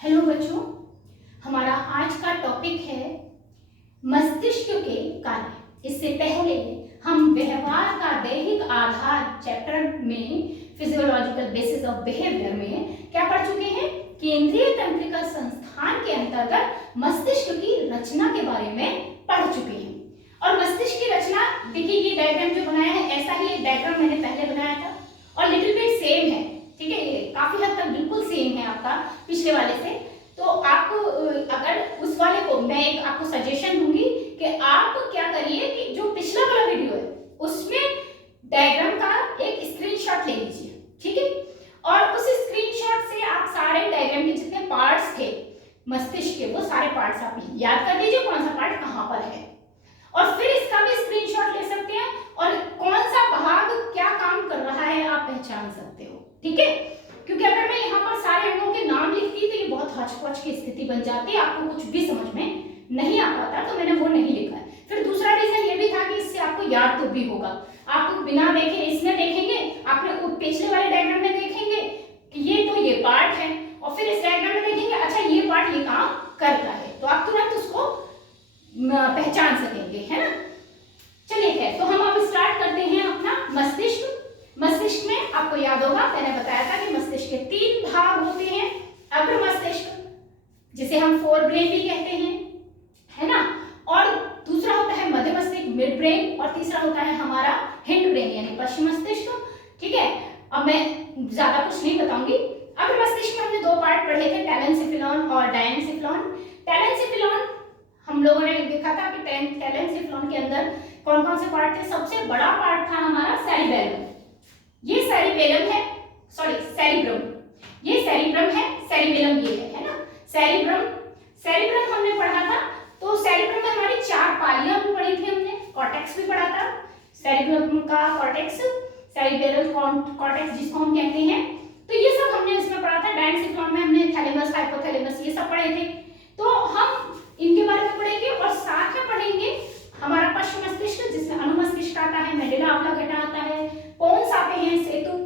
Hello बच्चों, हमारा आज का टॉपिक है मस्तिष्क के कार्य। इससे पहले हम व्यवहार का दैहिक आधार चैप्टर में फिजियोलॉजिकल बेसिस ऑफ बिहेवियर में क्या पढ़ चुके हैं? केंद्रीय तंत्रिका संस्थान के अंतर्गत मस्तिष्क की रचना के बारे में पढ़ चुके हैं। और मस्तिष्क की रचना देखिए, ये डायग्राम जो बनाया है ऐसा ही एक डायग्राम मैंने पहले बनाया था और लिटिल बिट सेम है, ठीक है, ये काफी हद तक बिल्कुल सेम है आपका पिछले वाले से। तो आप अगर उस वाले को मैं एक आपको सजेशन दूंगी कि आप क्या करिए कि जो पिछला वाला वीडियो है उसमें डायग्राम का एक स्क्रीनशॉट ले लीजिए, ठीक है, और उस स्क्रीनशॉट से आप सारे डायग्राम के जितने पार्ट्स थे मस्तिष्क के वो सारे पार्ट्स आप याद कर लीजिए कौन सा पार्ट कहां पर है, और फिर इसका भी स्क्रीनशॉट ले सकते हैं और कौन सा भाग क्या काम कर रहा है आप पहचान सकते हो, ठीक है। क्योंकि अगर मैं यहाँ पर सारे अंगों के नाम लिखती तो ये बहुत हचपच की स्थिति बन जाती, आपको कुछ भी समझ में नहीं आ पाता, तो मैंने वो नहीं लिखा है। फिर दूसरा रीजन ये भी था कि इससे आपको याद तो भी होगा, आप बिना देखे इसमें देखेंगे, आपने पिछले वाले डायग्राम में देखेंगे कि ये तो ये पार्ट है, और फिर इस डायग्राम में देखेंगे अच्छा ये पार्ट ये काम करता है, तो आप तुरंत उसको पहचान सकेंगे, है ना। चलिए खैर, तो हम अब स्टार्ट करते हैं अपना मस्तिष्क। मस्तिष्क में आपको याद होगा मैंने बताया था कि मस्तिष्क के 3 भाग होते हैं। अग्र मस्तिष्क जिसे हम फोर ब्रेन भी कहते हैं, है ना, और दूसरा होता है मध्य मस्तिष्क मिड ब्रेन, और तीसरा होता है हमारा हिंड ब्रेन यानी पश्चिम मस्तिष्क, ठीक है। अब मैं ज्यादा कुछ नहीं बताऊंगी। अग्र मस्तिष्क में हमने 2 पार्ट पढ़े थे, टेलेनसेफेलॉन और डायनेसेफेलॉन। टेलेनसेफेलॉन हम लोगों ने देखा था कि टेलेनसेफेलॉन के अंदर कौन कौन से पार्ट थे। सबसे बड़ा पार्ट था हमारा सेरिबेलम, ये सेरिबेलम है, सॉरी सेरिब्रम, ये सेरिब्रम है, सेरिबेलम ये है ना। सेरिब्रम हमने पढ़ा था, तो सेरिब्रम में हमारी 4 पालियां भी पढ़ी थी हमने, कॉर्टेक्स भी पढ़ा था, सेरिब्रम का कॉर्टेक्स, सेरिबेरल कॉर्टेक्स जिसको हम कहते हैं, तो ये सब हमने इसमें पढ़ा था। डायनेसेफेलॉन में हमने थैलेमस, हाइपोथैलेमस ये सब पढ़े थे, तो हम इनके बारे में पढ़ेंगे और साथ में पढ़ेंगे हमारा पश्चिम मस्तिष्क जिसमें अनुमस्तिष्क आता है, मेडुला ऑब्लांगेटा आता है, पोन्स आते हैं, सेतु,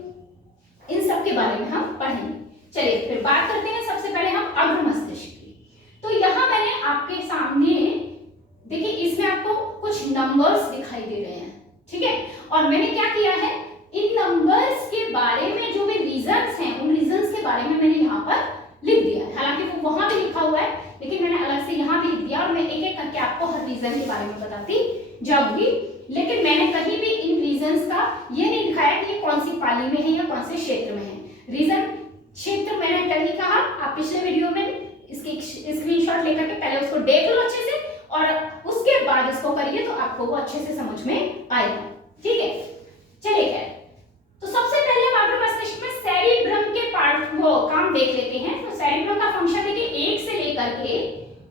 इन सब के बारे में हम पढ़ेंगे। चलिए फिर बात करते हैं सबसे पहले हम अग्र मस्तिष्क की। तो यहाँ मैंने आपके सामने देखिए, इसमें आपको कुछ नंबर्स दिखाई दे रहे हैं, ठीक है, और मैंने क्या किया है, इन नंबर्स के बारे में जो भी रीजंस हैं उन रीजंस के बारे में मैंने यहाँ पर लिख दिया है। हालांकि वो वहां भी लिखा हुआ है लेकिन मैंने अलग से यहाँ भी लिख दिया, और मैं एक एक करके आपको हर रीजन के बारे में बताती जाऊंगी। लेकिन मैंने कहीं भी इन रीजंस का ये नहीं दिखाया कि ये कौन सी पाली में है या कौन से क्षेत्र में है। रीजन क्षेत्र मैंने कल ही कहा, आप पिछले वीडियो में इसकी स्क्रीनशॉट लेकर के पहले उसको देख लो अच्छे से और उसके बाद इसको करिए तो आपको वो अच्छे से समझ में आएगा, ठीक है। चलिए खैर, तो सबसे पहले हम अग्र मस्तिष्क में सेरिब्रम के पार्ट वो काम देख लेते हैं। तो सेरिब्रम का फंक्शन देखिए 1 से लेकर के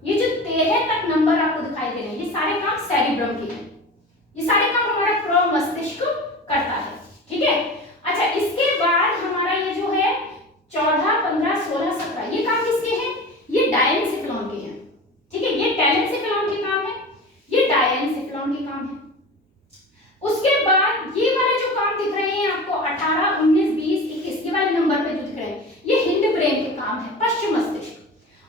ये जो 13 तक नंबर आपको दिखाई दे रहे हैं, ये सारे काम सेरिब्रम के हैं, ये सारे काम हमारा पूरा मस्तिष्क करता है, ठीक है। अच्छा, इसके बाद हमारा ये जो है 14, 15, 16, 17 ये काम किसके हैं? ये डायनेसेफेलॉन के हैं, ठीक है, ये टेलेनसेफेलॉन के काम है, ये डायनेसेफेलॉन के काम है। उसके बाद ये वाले जो काम दिख रहे हैं आपको 18, 19, 20, 21 के वाले नंबर पे जो दिख रहे हैं ये हिंड ब्रेन के काम है, पश्चिम मस्तिष्क,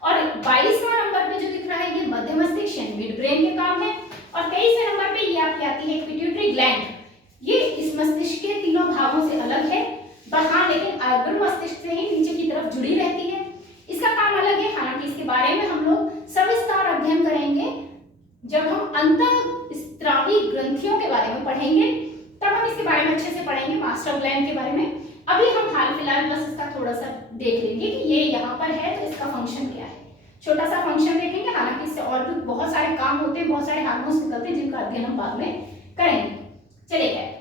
और 22वां नंबर पे जो दिख रहा है ये मध्य मस्तिष्क यानी मिड ब्रेन के काम है, और 23वें नंबर पे ये आपकी आती है पिट्यूटरी ग्लैंड, ये इस मस्तिष्क के तीनों भागों से अलग है, हाँ, लेकिन अग्र मस्तिष्क से ही नीचे की तरफ जुड़ी रहती है, इसका काम अलग है। हालांकि इसके बारे में हम लोग सविस्तार अध्ययन करेंगे जब हम अंतःस्रावी ग्रंथियों के बारे में पढ़ेंगे, तब हम इसके बारे में अच्छे से पढ़ेंगे, मास्टर ग्लैंड के बारे में। अभी हम हाल फिलहाल बस इसका थोड़ा सा देख लेंगे कि ये यहाँ पर है तो इसका फंक्शन क्या है, छोटा सा फंक्शन देखेंगे। हालांकि इससे और भी बहुत सारे काम होते हैं, बहुत सारे हार्मोन्स निकलते हैं जिनका अध्ययन हम बाद में करेंगे। चलिए खैर,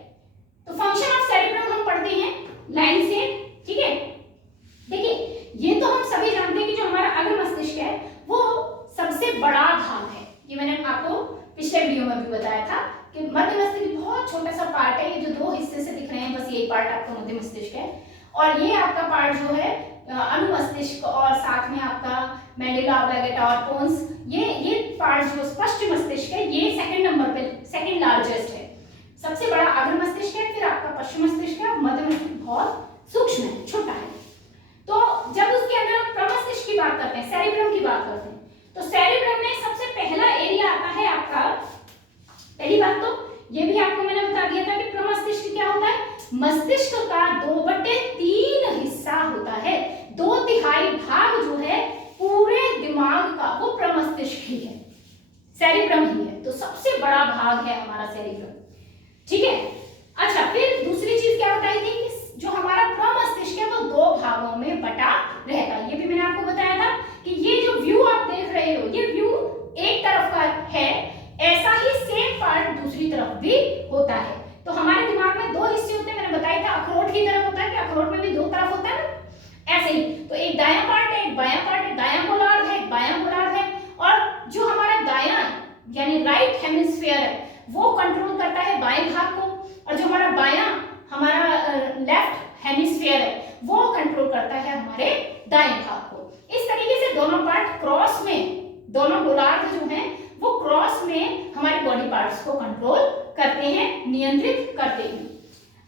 तो फंक्शन ऑफ सेरिब्रम हम पढ़ते हैं लाइन से, ठीक है। देखिए, ये तो हम सभी जानते हैं कि जो हमारा अग्र मस्तिष्क है वो सबसे बड़ा भाग है, ये मैंने आपको पिछले वीडियो में भी बताया था कि मध्य मस्तिष्क बहुत छोटा सा पार्ट है, ये जो 2 हिस्से से दिख रहे हैं बस यही पार्ट आपका मध्य मस्तिष्क है, और ये आपका पार्ट जो है अनुमस्तिष्क और साथ में आपका मेडुला ऑब्लांगेटा और पोन्स, ये पार्ट जो पश्चिम मस्तिष्क है ये सेकंड नंबर पे, सेकंड लार्जेस्ट है। सबसे बड़ा अग्र मस्तिष्क है, फिर आपका पश्चिम मस्तिष्क है, और मध्य मस्तिष्क बहुत सूक्ष्म है, छोटा है। तो जब उसके अंदर हम प्रमस्तिष्क की बात करते हैं, सेरिब्रम की बात करते हैं, तो सेरिब्रम में सबसे पहला एरिया आता है आपका, पहली बात तो ये भी आपको मैंने बता दिया था कि प्रमस्तिष्क क्या होता है, मस्तिष्क का 2/3 हिस्सा होता है, 2/3 भाग जो है पूरे दिमाग का वो प्रमस्तिष्क ही है, सेरिब्रम ही है, तो सबसे बड़ा भाग है हमारा सेरिब्रम, ठीक है। अच्छा, फिर दूसरी चीज क्या बताई थी कि जो हमारा प्रमस्तिष्क है वो 2 भागों में बटा रहता है, ये भी मैंने आपको बताया था कि ये जो व्यू आप देख रहे हो, ये व्यू एक तरफ का है, ऐसा ही सेम पार्ट दूसरी तरफ भी होता है। तो हमारे दिमाग में 2 हिस्से होते हैं, मैंने बताया था अखरोट की तरफ होता है कि अखरोट में भी 2 तरफ होता है ना, ऐसे ही तो एक दायां पार्ट है, एक बायां पार्ट है, दायां गोलार्ध है, एक बायां गोलार्ध है, और जो हमारा दायां यानी राइट हेमिस्फीयर है वो कंट्रोल करता है बाएं भाग को, और जो हमारा बायां हमारा लेफ्ट हेमिस्फीयर है वो कंट्रोल करता है हमारे दाएं भाग को। इस तरीके से दोनों पार्ट क्रॉस में, दोनों गोलार्ध जो हैं वो क्रॉस में हमारे बॉडी पार्ट्स को कंट्रोल करते हैं, नियंत्रित करते हैं।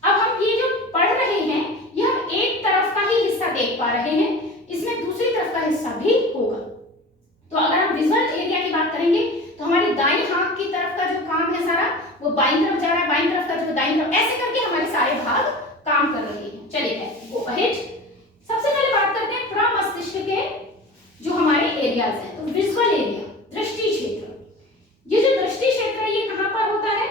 अब हम ये जो पढ़ रहे हैं ये हम एक तरफ का ही हिस्सा देख पा रहे हैं, इसमें दूसरी तरफ का हिस्सा भी होगा। तो अगर हम विजुअल एरिया की बात करेंगे तो हमारी दाईं आंख की तरफ का जो काम है सारा वो बाईं तरफ जा रहा है, बाईं तरफ का जो दाईं तरफ, ऐसे करके हमारे सारे भाग काम कर रहे हैं। चलिए गो अहेड, सबसे पहले बात करते हैं प्रमस्तिष्क के जो हमारे एरियाज हैं। तो विजुअल एरिया, दृष्टि क्षेत्र, ये जो दृष्टि क्षेत्र है ये कहां पर होता है,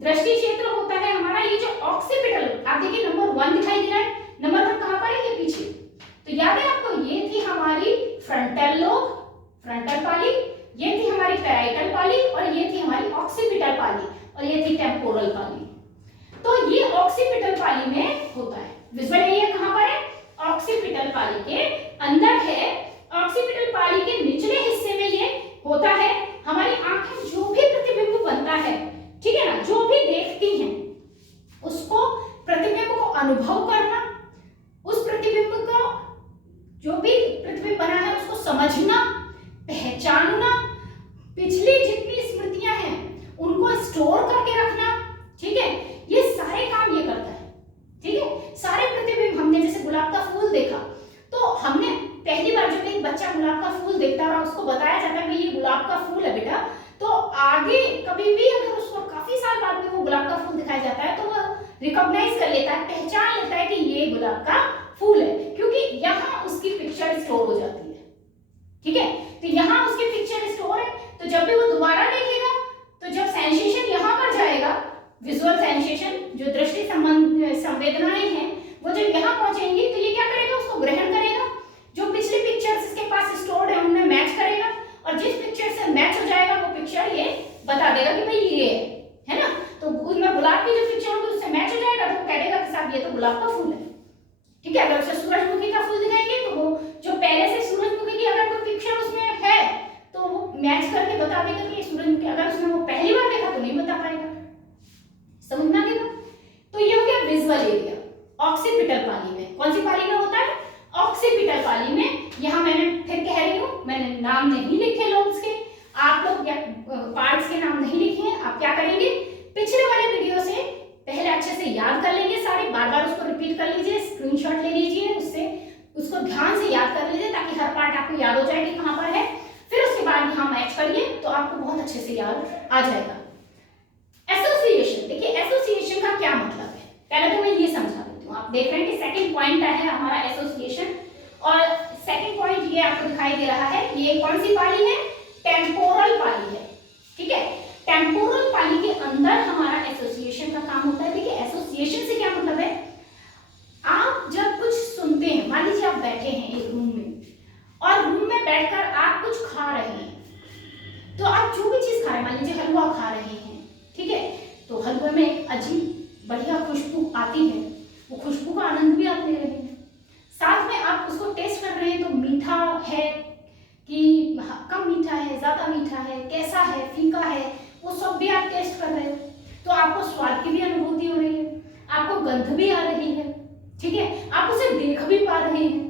दृष्टि क्षेत्र होता है हमारा ये जो ऑक्सीपिटल, आप देखिए नंबर 1 दिखाई दे रहा है, नंबर 1 कहां पर है, ये पीछे, तो याद है आपको ये थी हमारी फ्रंटल लोब, फ्रंटल पाली, ये थी हमारी पैराइटल पाली, और ये थी हमारी ऑक्सीपिटल पाली, और ये थी टेम्पोरल पाली। तो ये ऑक्सीपिटल पाली में होता है। विजुअल एरिया कहां पर है, ऑक्सीपिटल पाली के अंदर है। ऑक्सीपिटल पाली के निचले हिस्से में ये होता है। हमारी आंखें जो भी प्रतिबिंब बनता है, ठीक है ना, जो भी देखती हैं उसको, प्रतिबिंब को अनुभव करना, उस प्रतिबिंब को, जो भी प्रतिबिंब बना है उसको समझना, पहचानना, पिछली जितनी स्मृतियां हैं उनको स्टोर करके रखना, ठीक है, ये सारे काम ये करता है, ठीक है। सारे प्रतिबिंब, हमने जैसे गुलाब का फूल देखा, तो हमने पहली बार जब एक बच्चा गुलाब का फूल देखता है और उसको बताया जाता है कि ये गुलाब का फूल है बेटा, तो आगे कभी भी अगर उसको काफी साल बाद में वो गुलाब का फूल दिखाया जाता है तो वो रिकॉग्नाइज कर लेता है, पहचान लेता है कि ये गुलाब का फूल है, क्योंकि यहाँ उसकी पिक्चर स्टोर हो जाती है, ठीक है। तो यहाँ उसकी पिक्चर स्टोर है, तो जब भी वो दोबारा देखेगा तो जब सेंसेशन यहाँ पर जाएगा, विजुअल सेंसेशन जो दृष्टि संवेदनाएं हैं वो जब यहाँ पहुंचेंगी तो ये क्या करेगा, उसको ग्रहण करेगा, जो पिछली पिक्चर्स इसके पास स्टोर्ड है उनमें मैच करेगा, और जिस पिक्चर से मैच हो जाएगा वो पिक्चर ये बता देगा कि भाई ये है ना। तो उनमें गुलाब की जो पिक्चर होगी उससे मैच हो जाएगा तो वो कह देगा कि साहब ये तो गुलाब का फूल है, ठीक है। अगर उसे सूरजमुखी का फूल दिखाएंगे तो वो जो पहले से सूरजमुखी की अगर कोई पिक्चर उसमें है तो वो मैच करके बता देगा कि सूरजमुखी, अगर उसने वो पहली बार देखा तो नहीं बता पाएगा, समझ में आ गया। तो ये हो गया विजुअल एरिया। ऑक्सीपिटल पाली में, कौन सी पाली में होता है, ऑक्सीपिटल पाली में। यहाँ मैंने फिर कह रही हूँ, मैंने नाम नहीं लिखे लोब्स के, आप लोग या पार्ट्स के नाम नहीं लिखे हैं। आप क्या करेंगे, पिछले वाले वीडियो से पहले अच्छे से याद कर लेंगे सारे, बार बार उसको रिपीट कर लीजिए, स्क्रीनशॉट ले लीजिए, उससे उसको ध्यान से याद कर लीजिए ताकि हर पार्ट आपको याद हो जाए कि कहाँ पर है। फिर उसके बाद यहाँ मैच करिए तो आपको बहुत अच्छे से याद आ जाएगा। एसोसिएशन, देखिए एसोसिएशन का क्या मतलब है, पहले तो मैं ये समझा देती हूँ। आप देख रहे हैं कि सेकंड पॉइंट है हमारा एसोसिएशन, और सेकंड पॉइंट ये आपको दिखाई दे रहा है, ये कौन सी पाली है, टेम्पोरल पाली है, ठीक है। टेम्पोरल पाली के अंदर हमारा एसोसिएशन का काम होता है। देखिए एसोसिएशन से क्या मतलब है, आप जब कुछ सुनते हैं, मान लीजिए आप बैठे हैं एक रूम में और रूम में बैठकर आप कुछ खा रहे हैं, तो आप जो भी चीज खा रहे हैं, मान लीजिए हलवा खा रहे हैं, ठीक है, तो हलवे में अजीब बढ़िया खुशबू आती है, वो खुशबू का आनंद भी आप ले रहे हैं, साथ में आप उसको टेस्ट कर रहे हैं तो मीठा है कि कम मीठा है, ज्यादा मीठा है, कैसा है, फीका है, वो सब भी आप टेस्ट कर रहे हो, तो आपको स्वाद की भी अनुभूति हो रही है, आपको गंध भी आ रही है, ठीक है, आप उसे देख भी पा रहे हैं,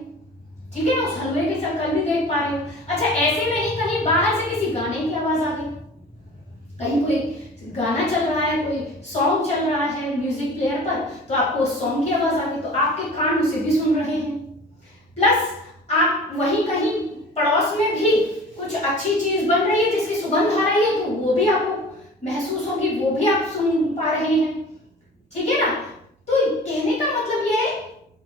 ठीक है, उस हलवे की शक्ल भी देख पा रहे हो। अच्छा, ऐसे में ही कहीं बाहर से किसी गाने की आवाज आ गई, कहीं कोई गाना चल रहा है, कोई सॉन्ग चल रहा है म्यूजिक प्लेयर पर, तो आपको उस सॉन्ग की आवाज आ गई, तो आपके कान उसे भी सुन रहे हैं। प्लस आप वहीं कहीं पड़ोस हाउस में भी कुछ अच्छी चीज बन रही है जिसकी सुगंध आ रही है तो वो भी आपको महसूस होगी, वो भी आप सुन पा रहे हैं, ठीक है ना। तो कहने का मतलब ये है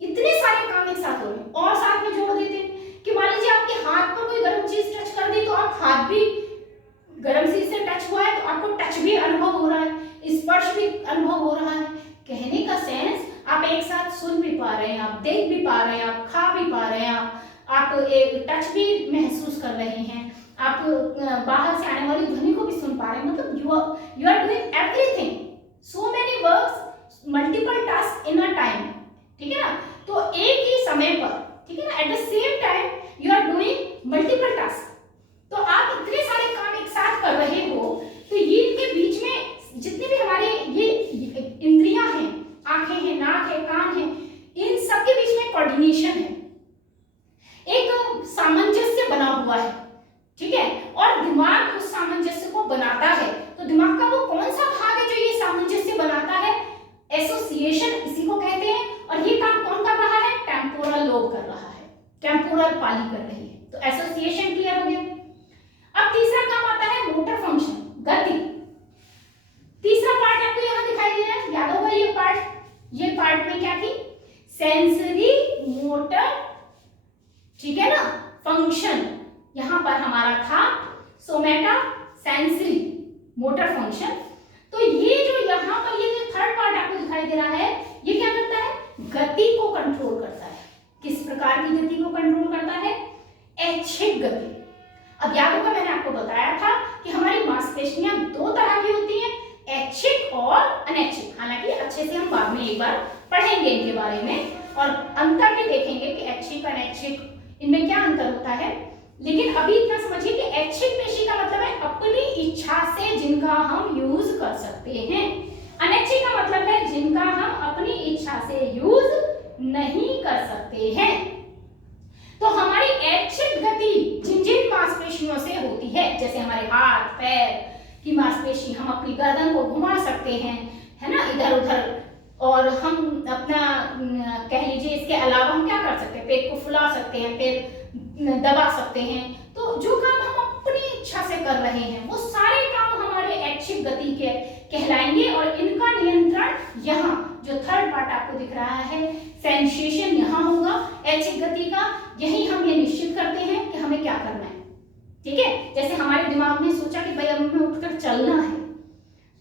इतने सारे काम एक साथ हो रहे हैं। और साथ में जोड़ देते हैं कि मान लीजिए आपके हाथ पर कोई गर्म चीज टच कर दी तो आप हाथ भी गर्म चीज से टच हुआ है तो आपको टच भी अनुभव हो रहा है, स्पर्श भी अनुभव हो रहा है। कहने का सेंस आप एक साथ सुन भी पा रहे हैं, आप देख भी पा रहे हैं, आप खा भी पा रहे हैं, आप एक टच भी महसूस कर रहे हैं, आप बाहर से आने वाली ध्वनि को भी सुन पा रहे हैं। मतलब you are doing everything, so many works, multiple task in a time, ठीक है ना। तो एक ही समय पर, ठीक है ना, at the same time you are doing multiple task. तो आप इतने सारे काम एक साथ कर रहे हो तो ये इनके बीच में जितने भी हमारे ये इंद्रियां हैं, आंखें हैं, नाक है, कान है, इन सबके बीच में कोऑर्डिनेशन है, एक सामंजस्य बना हुआ है, ठीक है। और दिमाग उस सामंजस्य को बनाता है। तो दिमाग का वो कौन सा भाग है जो ये सामंजस्य बनाता है? एसोसिएशन इसी को कहते हैं। और ये काम कौन कर रहा है? टेम्पोरल लोब कर रहा है, टेम्पोरल पाली कर रही है। तो एसोसिएशन क्लियर हो गया। अब तीसरा काम आता है मोटर फंक्शन, गति। तीसरा पार्ट आपको यहां दिखाई दे रहा है, याद होगा ये पार्ट में क्या थी? सेंसरी मोटर, ठीक है ना, फंक्शन। यहां पर हमारा था सोमेटा सेंसरी मोटर फंक्शन। तो ये जो यहां पर ये जो थर्ड पार्ट आपको दिखाई दे रहा है, ये क्या करता है? गति को कंट्रोल करता है। किस प्रकार की गति को कंट्रोल करता है? ऐच्छिक गति। अब याद होगा मैंने आपको बताया था कि हमारी मांसपेशियां दो तरह की होती हैं, ऐच्छिक और अनैच्छिक। हालांकि अच्छे से हम बाद में एक बार पढ़ेंगे इनके बारे में और अंतर भी देखेंगे कि ऐच्छिक अनैच्छिक इनमें क्या अंतर होता है। लेकिन अभी इतना समझिए कि ऐच्छिक पेशी का मतलब है अपनी इच्छा से जिनका हम यूज कर सकते हैं। अनैच्छिक का मतलब है जिनका हम अपनी इच्छा से यूज नहीं कर सकते हैं। तो हमारी ऐच्छिक गति जिन जिन मांसपेशियों से होती है, जैसे हमारे हाथ पैर की मांसपेशी, हम अपनी गर्दन को घुमा सकते हैं, है ना, इधर उधर, और हम अपना कह लीजिए इसके अलावा हम क्या कर सकते हैं? पेट को फुला सकते हैं, पेट दबा सकते हैं। तो जो काम हम अपनी इच्छा से कर रहे हैं वो सारे काम हमारे ऐच्छिक गति के कहलाएंगे। और इनका नियंत्रण यहाँ जो थर्ड पार्ट आपको दिख रहा है, सेंसेशन, यहाँ होगा ऐच्छिक गति का। यही हम ये निश्चित करते हैं कि हमें क्या करना है, ठीक है। जैसे हमारे दिमाग ने सोचा कि भाई अब हमें उठकर चलना है,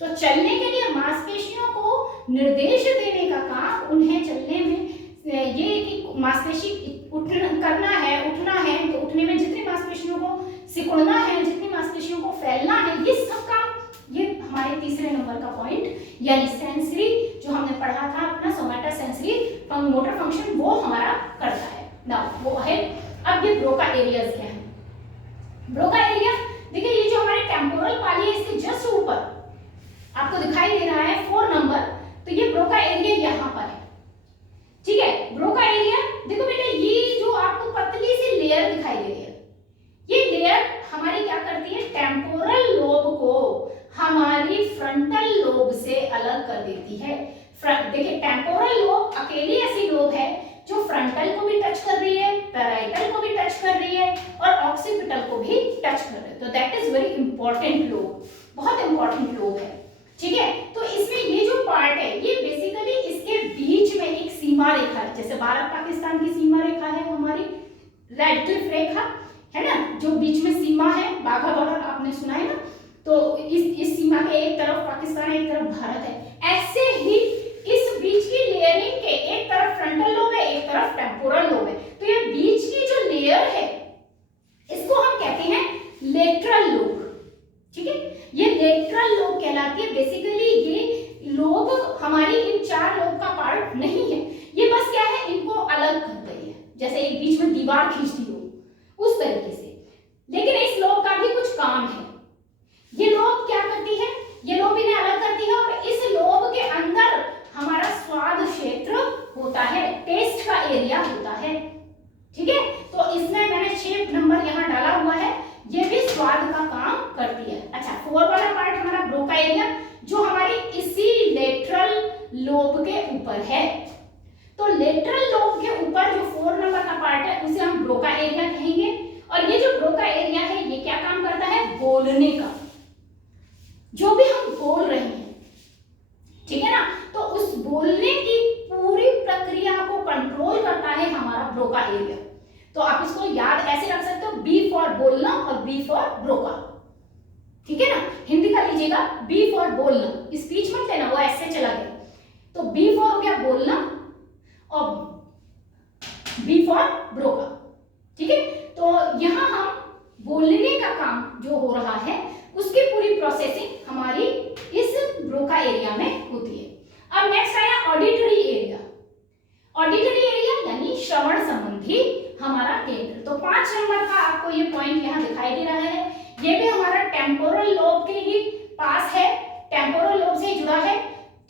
तो चलने के लिए मांसपेशियों को निर्देश देने का काम उन्हें चलने में ये कि मांसपेशी करना है, तो उठने में जितनी मांसपेशियों को सिकुड़ना है, जितनी मांसपेशियों को फैलना है, ये सब काम ये हमारे तीसरे नंबर का पॉइंट यानी सेंसरी जो हमने पढ़ा था अपना सोमेटा सेंसरी मोटर फंक्शन, वो हमारा करता है ना, वो है। अब ये ब्रोका एरियाज क्या है? ब्रोका एरिया देखिए, ये जो हमारे टेम्पोरल पाली है इसके जस्ट ऊपर आपको दिखाई दे रहा है 4 नंबर। तो ये ब्रोका एरिया यहाँ पर है, ठीक है। ब्रोका एरिया देखो बेटा, ये जो आपको पतली सी लेयर दिखाई दे रही है, ये लेयर हमारी क्या करती है? टेम्पोरल लोब को हमारी फ्रंटल लोब से अलग कर देती है। देखिए टेम्पोरल लोब अकेली ऐसी लोब है जो फ्रंटल को भी टच कर रही है, पैराइटल को भी टच कर रही है और ऑक्सीपिटल को भी टच कर रही है। तो that is very important lobe, बहुत इंपॉर्टेंट लोब है, ठीक है। तो इसमें ये जो पार्ट है ये बेसिकली इसके बीच में एक सीमा रेखा है, जैसे भारत पाकिस्तान की सीमा रेखा है हमारी रेड क्लिफ रेखा, है ना, जो बीच में सीमा है, बाघा बॉर्डर आपने सुना है ना। तो इस सीमा के एक तरफ पाकिस्तान है, एक तरफ भारत है। ऐसे ही इस बीच की लेयरिंग के एक तरफ फ्रंटल लोब है, एक तरफ टेम्पोरल लोब है। तो ये बीच की जो लेयर है इसको हम कहते हैं लेटरल लोब, ठीक है। ये लेटरल लोब कहलाती है। बेसिकली ये लोब हमारी इन 4 लोब का पार्ट नहीं है, ये बस क्या है, इनको अलग कर रही है, जैसे एक बीच में दीवार खींच दी हो उस तरीके से। लेकिन इस लोब का भी कुछ काम है। ये लोब क्या करती है? ये लोब इन्हें अलग करती है और इस लोब के अंदर हमारा स्वाद क्षेत्र होता है, टेस्ट का एरिया होता है, ठीक है। तो इसमें मैंने 6 नंबर यहाँ डाला हुआ है, ये भी स्वाद का काम करती है। अच्छा, 4 वाला पार्ट हमारा ब्रोका एरिया जो हमारी इसी लेटरल लोब के ऊपर है। तो लेटरल लोब के ऊपर जो 4 नंबर का पार्ट है उसे हम ब्रोका एरिया कहेंगे। और ये जो ब्रोका बोलने का, जो भी हम बोल रहे हैं, ठीक है ना, तो उस बोलने की पूरी प्रक्रिया को कंट्रोल करता है हमारा ब्रोका एरिया। तो आप इसको याद ऐसे रख सकते हो, बी फॉर बोलना और बी फॉर ब्रोका, ठीक है ना। हिंदी का लीजिएगा, बी फॉर बोलना, स्पीच मत लेना, वो ऐसे चला गया। तो बी फॉर हो गया बोलना और बी फॉर ब्रोका, ठीक है। तो यहां हम बोलने का काम जो हो रहा है उसकी पूरी प्रोसेसिंग हमारी इस ब्रोका एरिया में होती है। अब नेक्स्ट आया ऑडिटरी एरिया। ऑडिटरी एरिया यानी श्रवण संबंधी हमारा केंद्र। तो 5 नंबर का आपको ये पॉइंट यहाँ दिखाई दे रहा है, ये भी हमारा टेम्पोरल लोब के ही पास है, टेम्पोरल लोब से जुड़ा है,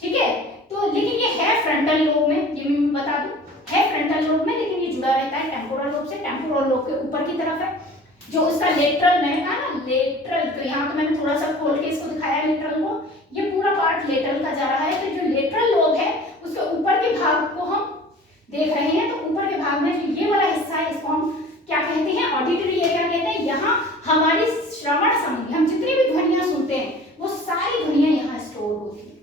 ठीक है। तो लेकिन ये है फ्रंटल लोब में, ये मैं बता दूं, है फ्रंटल लोब में, लेकिन ये जुड़ा रहता है टेम्पोरल लोब से। टेम्पोरल लोब के ऊपर की तरफ है जो उसका लेटरल, मैंने कहा ना लेटरल, तो यहाँ तो मैंने थोड़ा सा खोल के इसको दिखाया लेटरल को, ये पूरा पार्ट लेटरल का जा रहा है। तो जो लेटरल लोब है उसके ऊपर के भाग को हम देख रहे हैं, तो ऊपर के भाग में जो ये वाला हिस्सा है इसको हम क्या कहते हैं, ऑडिटरी एरिया कहते हैं। यहाँ हमारी श्रवण संबंधी हम जितनी भी ध्वनियां सुनते हैं वो सारी ध्वनियां यहाँ स्टोर होती है,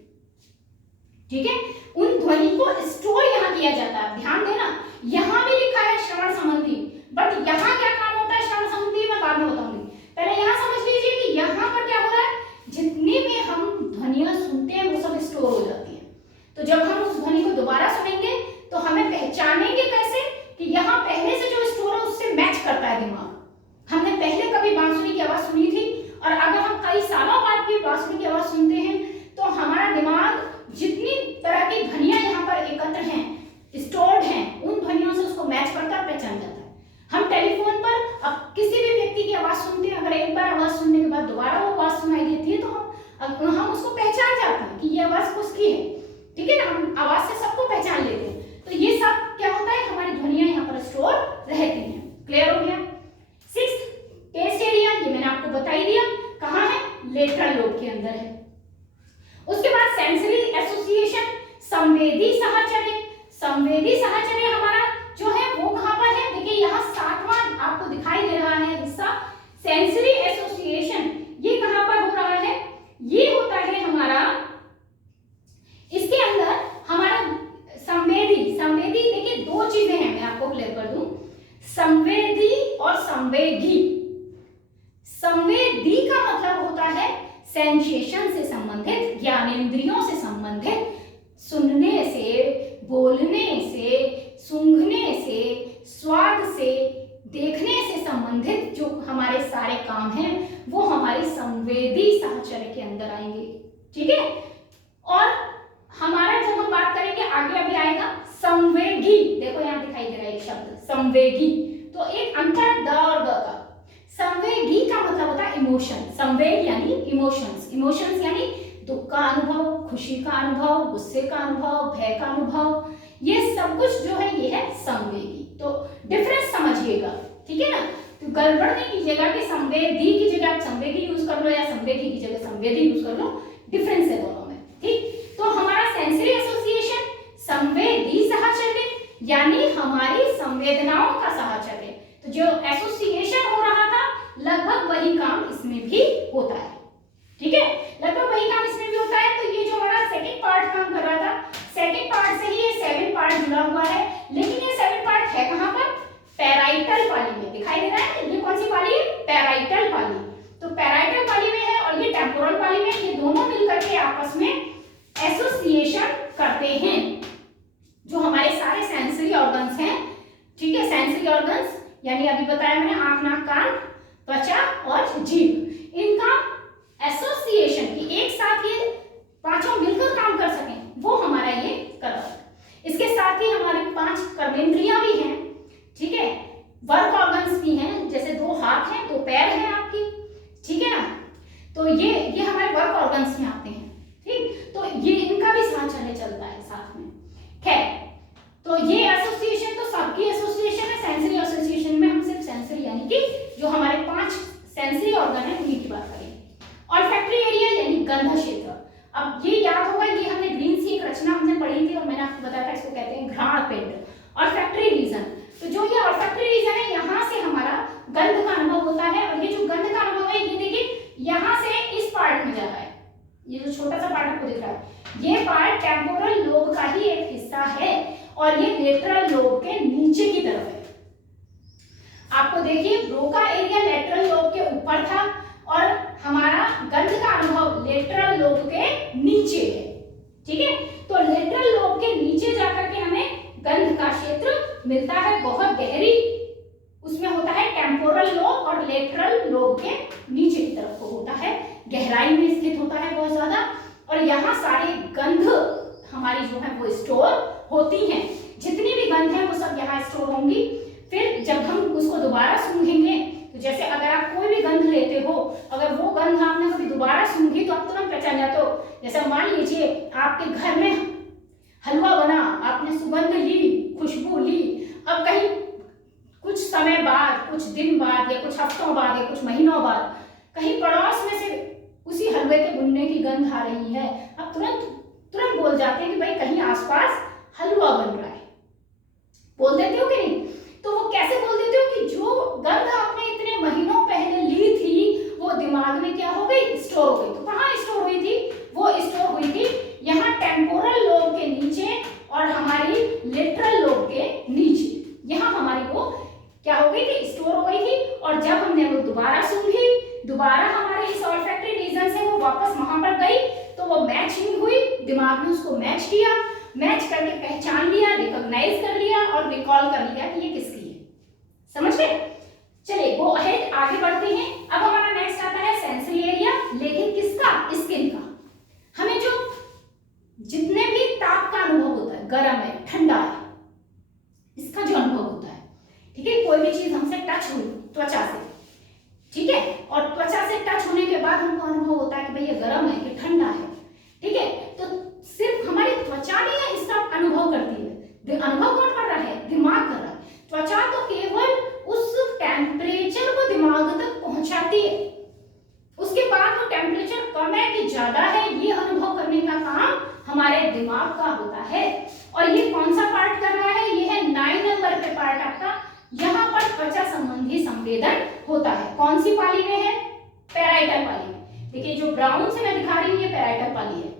ठीक है। उन ध्वनि को स्टोर यहाँ किया जाता है। ध्यान देना, यहाँ भी लिखा है श्रवण संबंधी, बट यहाँ क्या काम होता है श्रवण संबंधी मैं बाद में बताऊंगी। पहले यहाँ समझ लीजिए कि यहाँ पर क्या हो रहा है, जितनी भी हम ध्वनियां सुनते हैं वो सब स्टोर हो जाती है। तो जब हम उस ध्वनि को दोबारा सुनेंगे तो हमें पहचानेंगे कैसे कि यहाँ पहले से जो स्टोर है उससे मैच करता है दिमाग। हमने पहले कभी बांसुरी की आवाज सुनी थी और अगर हम कई सालों बाद भी बांसुरी की आवाज सुनते हैं तो हमारा दिमाग जितनी तरह की ध्वनियां यहाँ पर एकत्र हैं, स्टोर्ड हैं, उन ध्वनियों से उसको मैच करता है, पहचान जाता है। हम टेलीफोन पर अब किसी भी व्यक्ति की आवाज सुनते हैं, अगर एक बार आवाज सुनने के बाद दोबारा वो आवाज सुनाई देती है तो हम उसको पहचान जाते हैं कि ये आवाज किसकी है, ठीक है ना। हम आवाज से सबको पहचान लेते हैं। तो ये सब क्या होता है, हमारी ध्वनियां यहाँ पर स्टोर रहती हैं। क्लियर हो गया। 6th टेस्ट एरिया, ये मैंने आपको बता ही दिया, कहाँ है, लेटरल लोब के अंदर है। उसके बाद सेंसरी एसोसिएशन, संवेदी साहचर्य। संवेदी साहचर्य हमारा जो है वो कहाँ पर है, देखिए यहाँ 7वां आपको दिखाई दे रहा है हिस्सा, सेंसरी एसोसिएशन। ये कहाँ पर हो रहा है, ये होता है हमारा, इसके अंदर हमारा संवेदी। संवेदी देखिए 2 चीजें हैं, मैं आपको क्लियर कर दूं, संवेदी और संवेगी। संवेदी का मतलब होता है सेंसेशन से संबंधित, ज्ञानेंद्रियों से संबंधित, सुनने से, बोलने से, सूंघने से, स्वाद से, देखने से संबंधित जो हमारे सारे काम हैं वो हमारी संवेदी साहचर्य के अंदर आएंगे, ठीक है। और हमारा जब हम बात करेंगे आगे अभी आएगा संवेगी, देखो यहाँ दिखाई दे रहा है एक शब्द संवेगी, तो एक अंतर द और ग का। संवेगी का मतलब होता है इमोशन, संवेग यानी इमोशंस, इमोशंस यानी दुख का अनुभव, खुशी का अनुभव, गुस्से का अनुभव, भय का अनुभव, ये सब कुछ जो है ये है संवेगी। तो डिफरेंस समझिएगा, ठीक है ना। तो गड़बड़ नहीं कीजिएगा कि संवेदी की जगह आप संवेगी यूज कर लो या संवेगी की जगह संवेदी यूज कर लो, डिफरेंस है दोनों में, ठीक। तो हमारा सेंसरी एसोसिएशन, संवेदी साहचर्य यानी हमारी संवेदनाओं का साहचर्य। तो जो एसोसिएशन हो रहा था लगभग वही काम इसमें भी होता है, ठीक है, लगभग वही काम इसमें भी होता है। तो ये जो हमारा सेकंड पार्ट काम कर रहा था, सेकंड पार्ट से ही ये 7 पार्ट जुड़ा हुआ है, लेकिन ये 7 पार्ट है कहाँ पर, पैराइटल पाली में। दिखाई दे रहा है ये कौन सी पाली है, पैराइटल पाली। तो पैराइटल पाली में है और ये टेम्पोरल पाली में, ये दोनों मिलकर के आपस में एसोसिएशन करते हैं। जो हमारे सारे सेंसरी ऑर्गन्स हैं, ठीक है, सेंसरी ऑर्गन्स यानी अभी बताया मैंने आंख, नाक, कान, त्वचा और जीभ, इनका एसोसिएशन की एक साथ ये पांचों मिलकर काम कर सकें वो हमारा ये करता है। इसके साथ ही हमारे 5 कर्मेंद्रियां भी हैं, ठीक है, वर्क ऑर्गन्स भी हैं, जैसे 2 हाथ हैं, 2 पैर हैं आपकी, ठीक है ना। तो ये हमारे वर्क ऑर्गन्स में आते हैं, ठीक। तो ये इनका भी साहचर्य चलता है साथ में। खैर, तो ये एसोसिएशन तो सबकी एसोसिएशन है। सेंसरी एसोसिएशन में हम सिर्फ सेंसरी यानी कि जो हमारे 5 सेंसरी ऑर्गन है उन्हीं की बात करेंगे। ऑल्फैक्टरी एरिया यानी गंध क्षेत्र। अब ये याद होगा, ये हमने ग्रीन सी एक रचना हमने पढ़ी थी और मैंने आपको बताया था इसको कहते हैं घ्राण पिंड, ऑल्फैक्टरी रीजन। तो जो ये ऑल्फैक्टरी रीजन है यहाँ से हमारा गंध का अनुभव होता है और ये जो ये जो छोटा सा पार्ट आपको दिख रहा है, ये पार्ट टेम्पोरल लोब का ही एक हिस्सा है और ये लेटरल लोब के नीचे की तरफ है। आपको देखिए ब्रोका एरिया लेटरल लोब के ऊपर था और हमारा गंध का अनुभव लेटरल लोब के नीचे है। ठीक है, तो लेटरल लोब के नीचे जाकर के हमें गंध का क्षेत्र मिलता है, बहुत गहरी उसमें होता है। टेम्पोरल लोब और लेटरल लोब के नीचे की तरफ को होता है, गहराई में स्थित होता है बहुत ज्यादा, और यहाँ सारी गंध हमारी जो है वो स्टोर होती हैं। जितनी भी गंध है वो सब यहाँ स्टोर होंगी। फिर जब हम उसको दोबारा सूंघेंगे, तो जैसे अगर आप कोई भी गंध लेते हो, अगर वो गंध आपने कभी दोबारा सूंघी तो आप तुरंत पहचान जाते हो। जैसे मान लीजिए आपके घर में हलवा बना, आपने सुगंध ली, खुशबू ली, अब कहीं कुछ समय बाद, कुछ दिन बाद या कुछ हफ्तों बाद या कुछ महीनों बाद कहीं पड़ोस में से उसी हलवे के भुनने की गंध आ रही है, अब तुरंत बोल जाते हैं कि भाई कहीं आसपास हलवा बन रहा है। बोल देते हो कि नहीं? तो वो कैसे बोल देते हो कि जो गंध आपने इतने महीनों पहले ली थी वो दिमाग में क्या हो गई, स्टोर हो गई। तो कहाँ स्टोर हुई थी? वो स्टोर हुई थी यहाँ टेम्पोरल लोब के नीचे और हमारी लेटरल लोब के नीचे। यहाँ हमारी वो क्या हो गई थी, स्टोर हो गई थी। और जब हमने वो दोबारा सूंघी, दोबारा हमारे इस ऑल्फैक्टरी रीजन से वो वापस वहां पर गई, तो वो मैचिंग हुई, दिमाग ने उसको मैच किया, मैच करके पहचान लिया, रिकॉग्नाइज कर लिया और रिकॉल कर लिया कि ये किसकी है। समझ गए? चलिए गो अहेड, आगे बढ़ते हैं। अब हमारा नेक्स्ट आता है सेंसरी एरिया, लेकिन किसका? स्किन का। हमें जो जितने भी ताप का अनुभव होता है, गर्म है, ठंडा है, इसका जो अनुभव होता है, ठीक है, कोई भी चीज हमसे टच हुई त्वचा से, ठीक है, और त्वचा से टच होने के बाद हमको अनुभव होता है कि भाई ये गर्म है कि ठंडा है, ठीक है। तो सिर्फ हमारी त्वचा नहीं इसका अनुभव करती है, अनुभव कौन कर रहा है? दिमाग कर रहा है। त्वचा तो केवल उस टेम्परेचर को दिमाग तक पहुंचाती है, उसके बाद वो टेम्परेचर कम है कि ज्यादा है, ये अनुभव करने का काम हमारे दिमाग का होता है। और ये कौन सा पार्ट कर रहा है? ये है 9 नंबर पे पार्ट आपका। यहाँ पर त्वचा संबंधी संवेदन होता है। कौन सी पाली में है? पैराइटल पाली में। देखिए जो ब्राउन से मैं दिखा रही हूँ ये पैराइटल पाली है,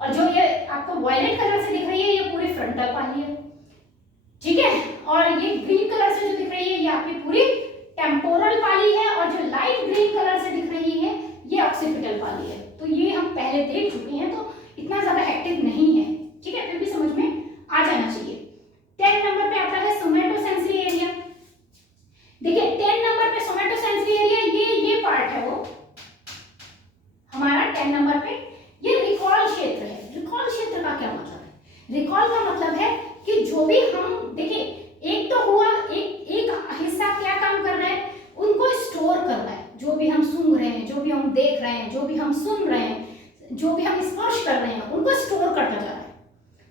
और जो ये आपको वायलेट कलर से दिख रही है ये पूरी फ्रंटल पाली है, ठीक है। और ये ग्रीन कलर से जो दिख रही है ये आपकी पूरी टेम्पोरल पाली है, और जो लाइट ग्रीन कलर से दिख रही है ये ऑक्सीपिटल पाली है। तो ये हम पहले देख चुके हैं, तो इतना ज्यादा एक्टिव नहीं है, ठीक है, फिर भी समझ में आ जाना चाहिए। 10 नंबर पे आता है सोमैटोसेंसरी एरिया। देखिए 10 नंबर पे सोमैटोसेंसरी एरिया, ये पार्ट है वो हमारा 10 नंबर पे, ये रिकॉल क्षेत्र है। रिकॉल क्षेत्र का क्या मतलब है? रिकॉल का मतलब है कि जो भी हम देखिए, एक तो हुआ एक हिस्सा क्या काम कर रहा है, उनको स्टोर कर रहा है। जो भी हम सूंघ रहे हैं, जो भी हम देख रहे हैं, जो भी हम सुन रहे हैं, जो भी हम स्पर्श कर रहे हैं, उनको स्टोर करता जा रहा है,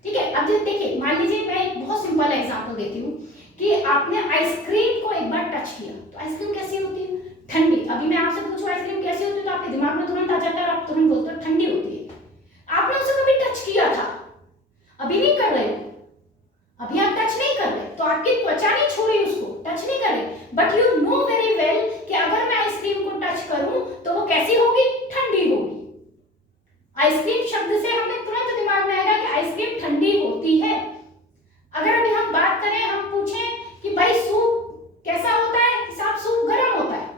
ठीक है। अब देखिए मान लीजिए मैं एक बहुत सिंपल एग्जांपल देती हूँ कि आपने आइसक्रीम को एक बार टच किया, तो आइसक्रीम कैसी होती है? ठंडी। अभी मैं आपसे पूछूं आइसक्रीम कैसी होती है, तो आपके दिमाग में तुरंत आ जाता है और आप तुरंत बोलते हो ठंडी होती है। आपने उसे कभी टच किया था? अभी नहीं कर रहे हो, अभी आप टच नहीं कर रहे, तो आपकी त्वचा नहीं छोड़ी उसको, टच नहीं कर रहे, but you know very well कि अगर मैं आइसक्रीम को टच करूं तो वो कैसी होगी? ठंडी होगी। आइसक्रीम शब्द से हमें तुरंत दिमाग में आएगा कि आइसक्रीम ठंडी होती है। अगर अभी हम बात करें, हम पूछें कि भाई सूप कैसा होता है, साफ सूप गर्म होता है,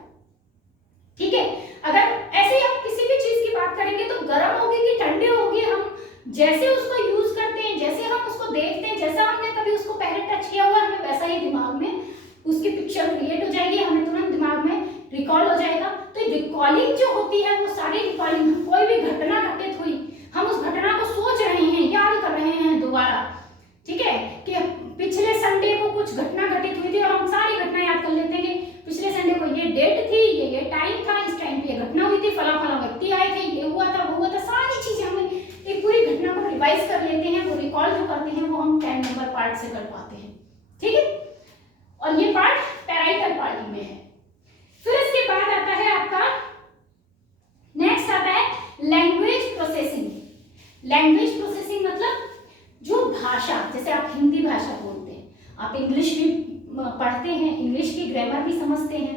ठीक है। अगर ऐसे ही हम किसी भी चीज की बात करेंगे तो गर्म होगी कि ठंडी होगी, हम जैसे उसको यूज करते हैं, जैसे हम उसको देखते हैं, जैसा हमने कभी उसको पहले टच किया हुआ है, हमें वैसा ही दिमाग में उसकी पिक्चर क्रिएट हो जाएगी, हमें तुरंत दिमाग में रिकॉल हो जाएगा। तो रिकॉलिंग जो होती है वो सारी रिकॉलिंग, कोई भी घटना घटित हुई, हम उस घटना को सोच रहे हैं, याद कर रहे हैं दोबारा, ठीक है, कि पिछले संडे को कुछ घटना घटित हुई थी और हम सारी घटना याद कर लेते हैं कि पिछले संडे को ये डेट थी, ये टाइम था, इस टाइम पे ये घटना हुई थी, फला फला व्यक्ति आए थे, ये हुआ था, वो हुआ था, सारी चीजें हमें एक पूरी घटना को रिवाइज कर लेते हैं। वो रिकॉल जो करते हैं वो हम 10 नंबर पार्ट से कर पाते हैं, ठीक है। और ये पार्ट पैराइटल पार्टी में है। फिर इसके बाद आता है आपका नेक्स्ट आता है लैंग्वेज प्रोसेसिंग। लैंग्वेज प्रोसेसिंग मतलब जो भाषा, जैसे आप हिंदी भाषा बोलते हैं, आप इंग्लिश भी पढ़ते हैं, इंग्लिश की ग्रामर भी समझते हैं,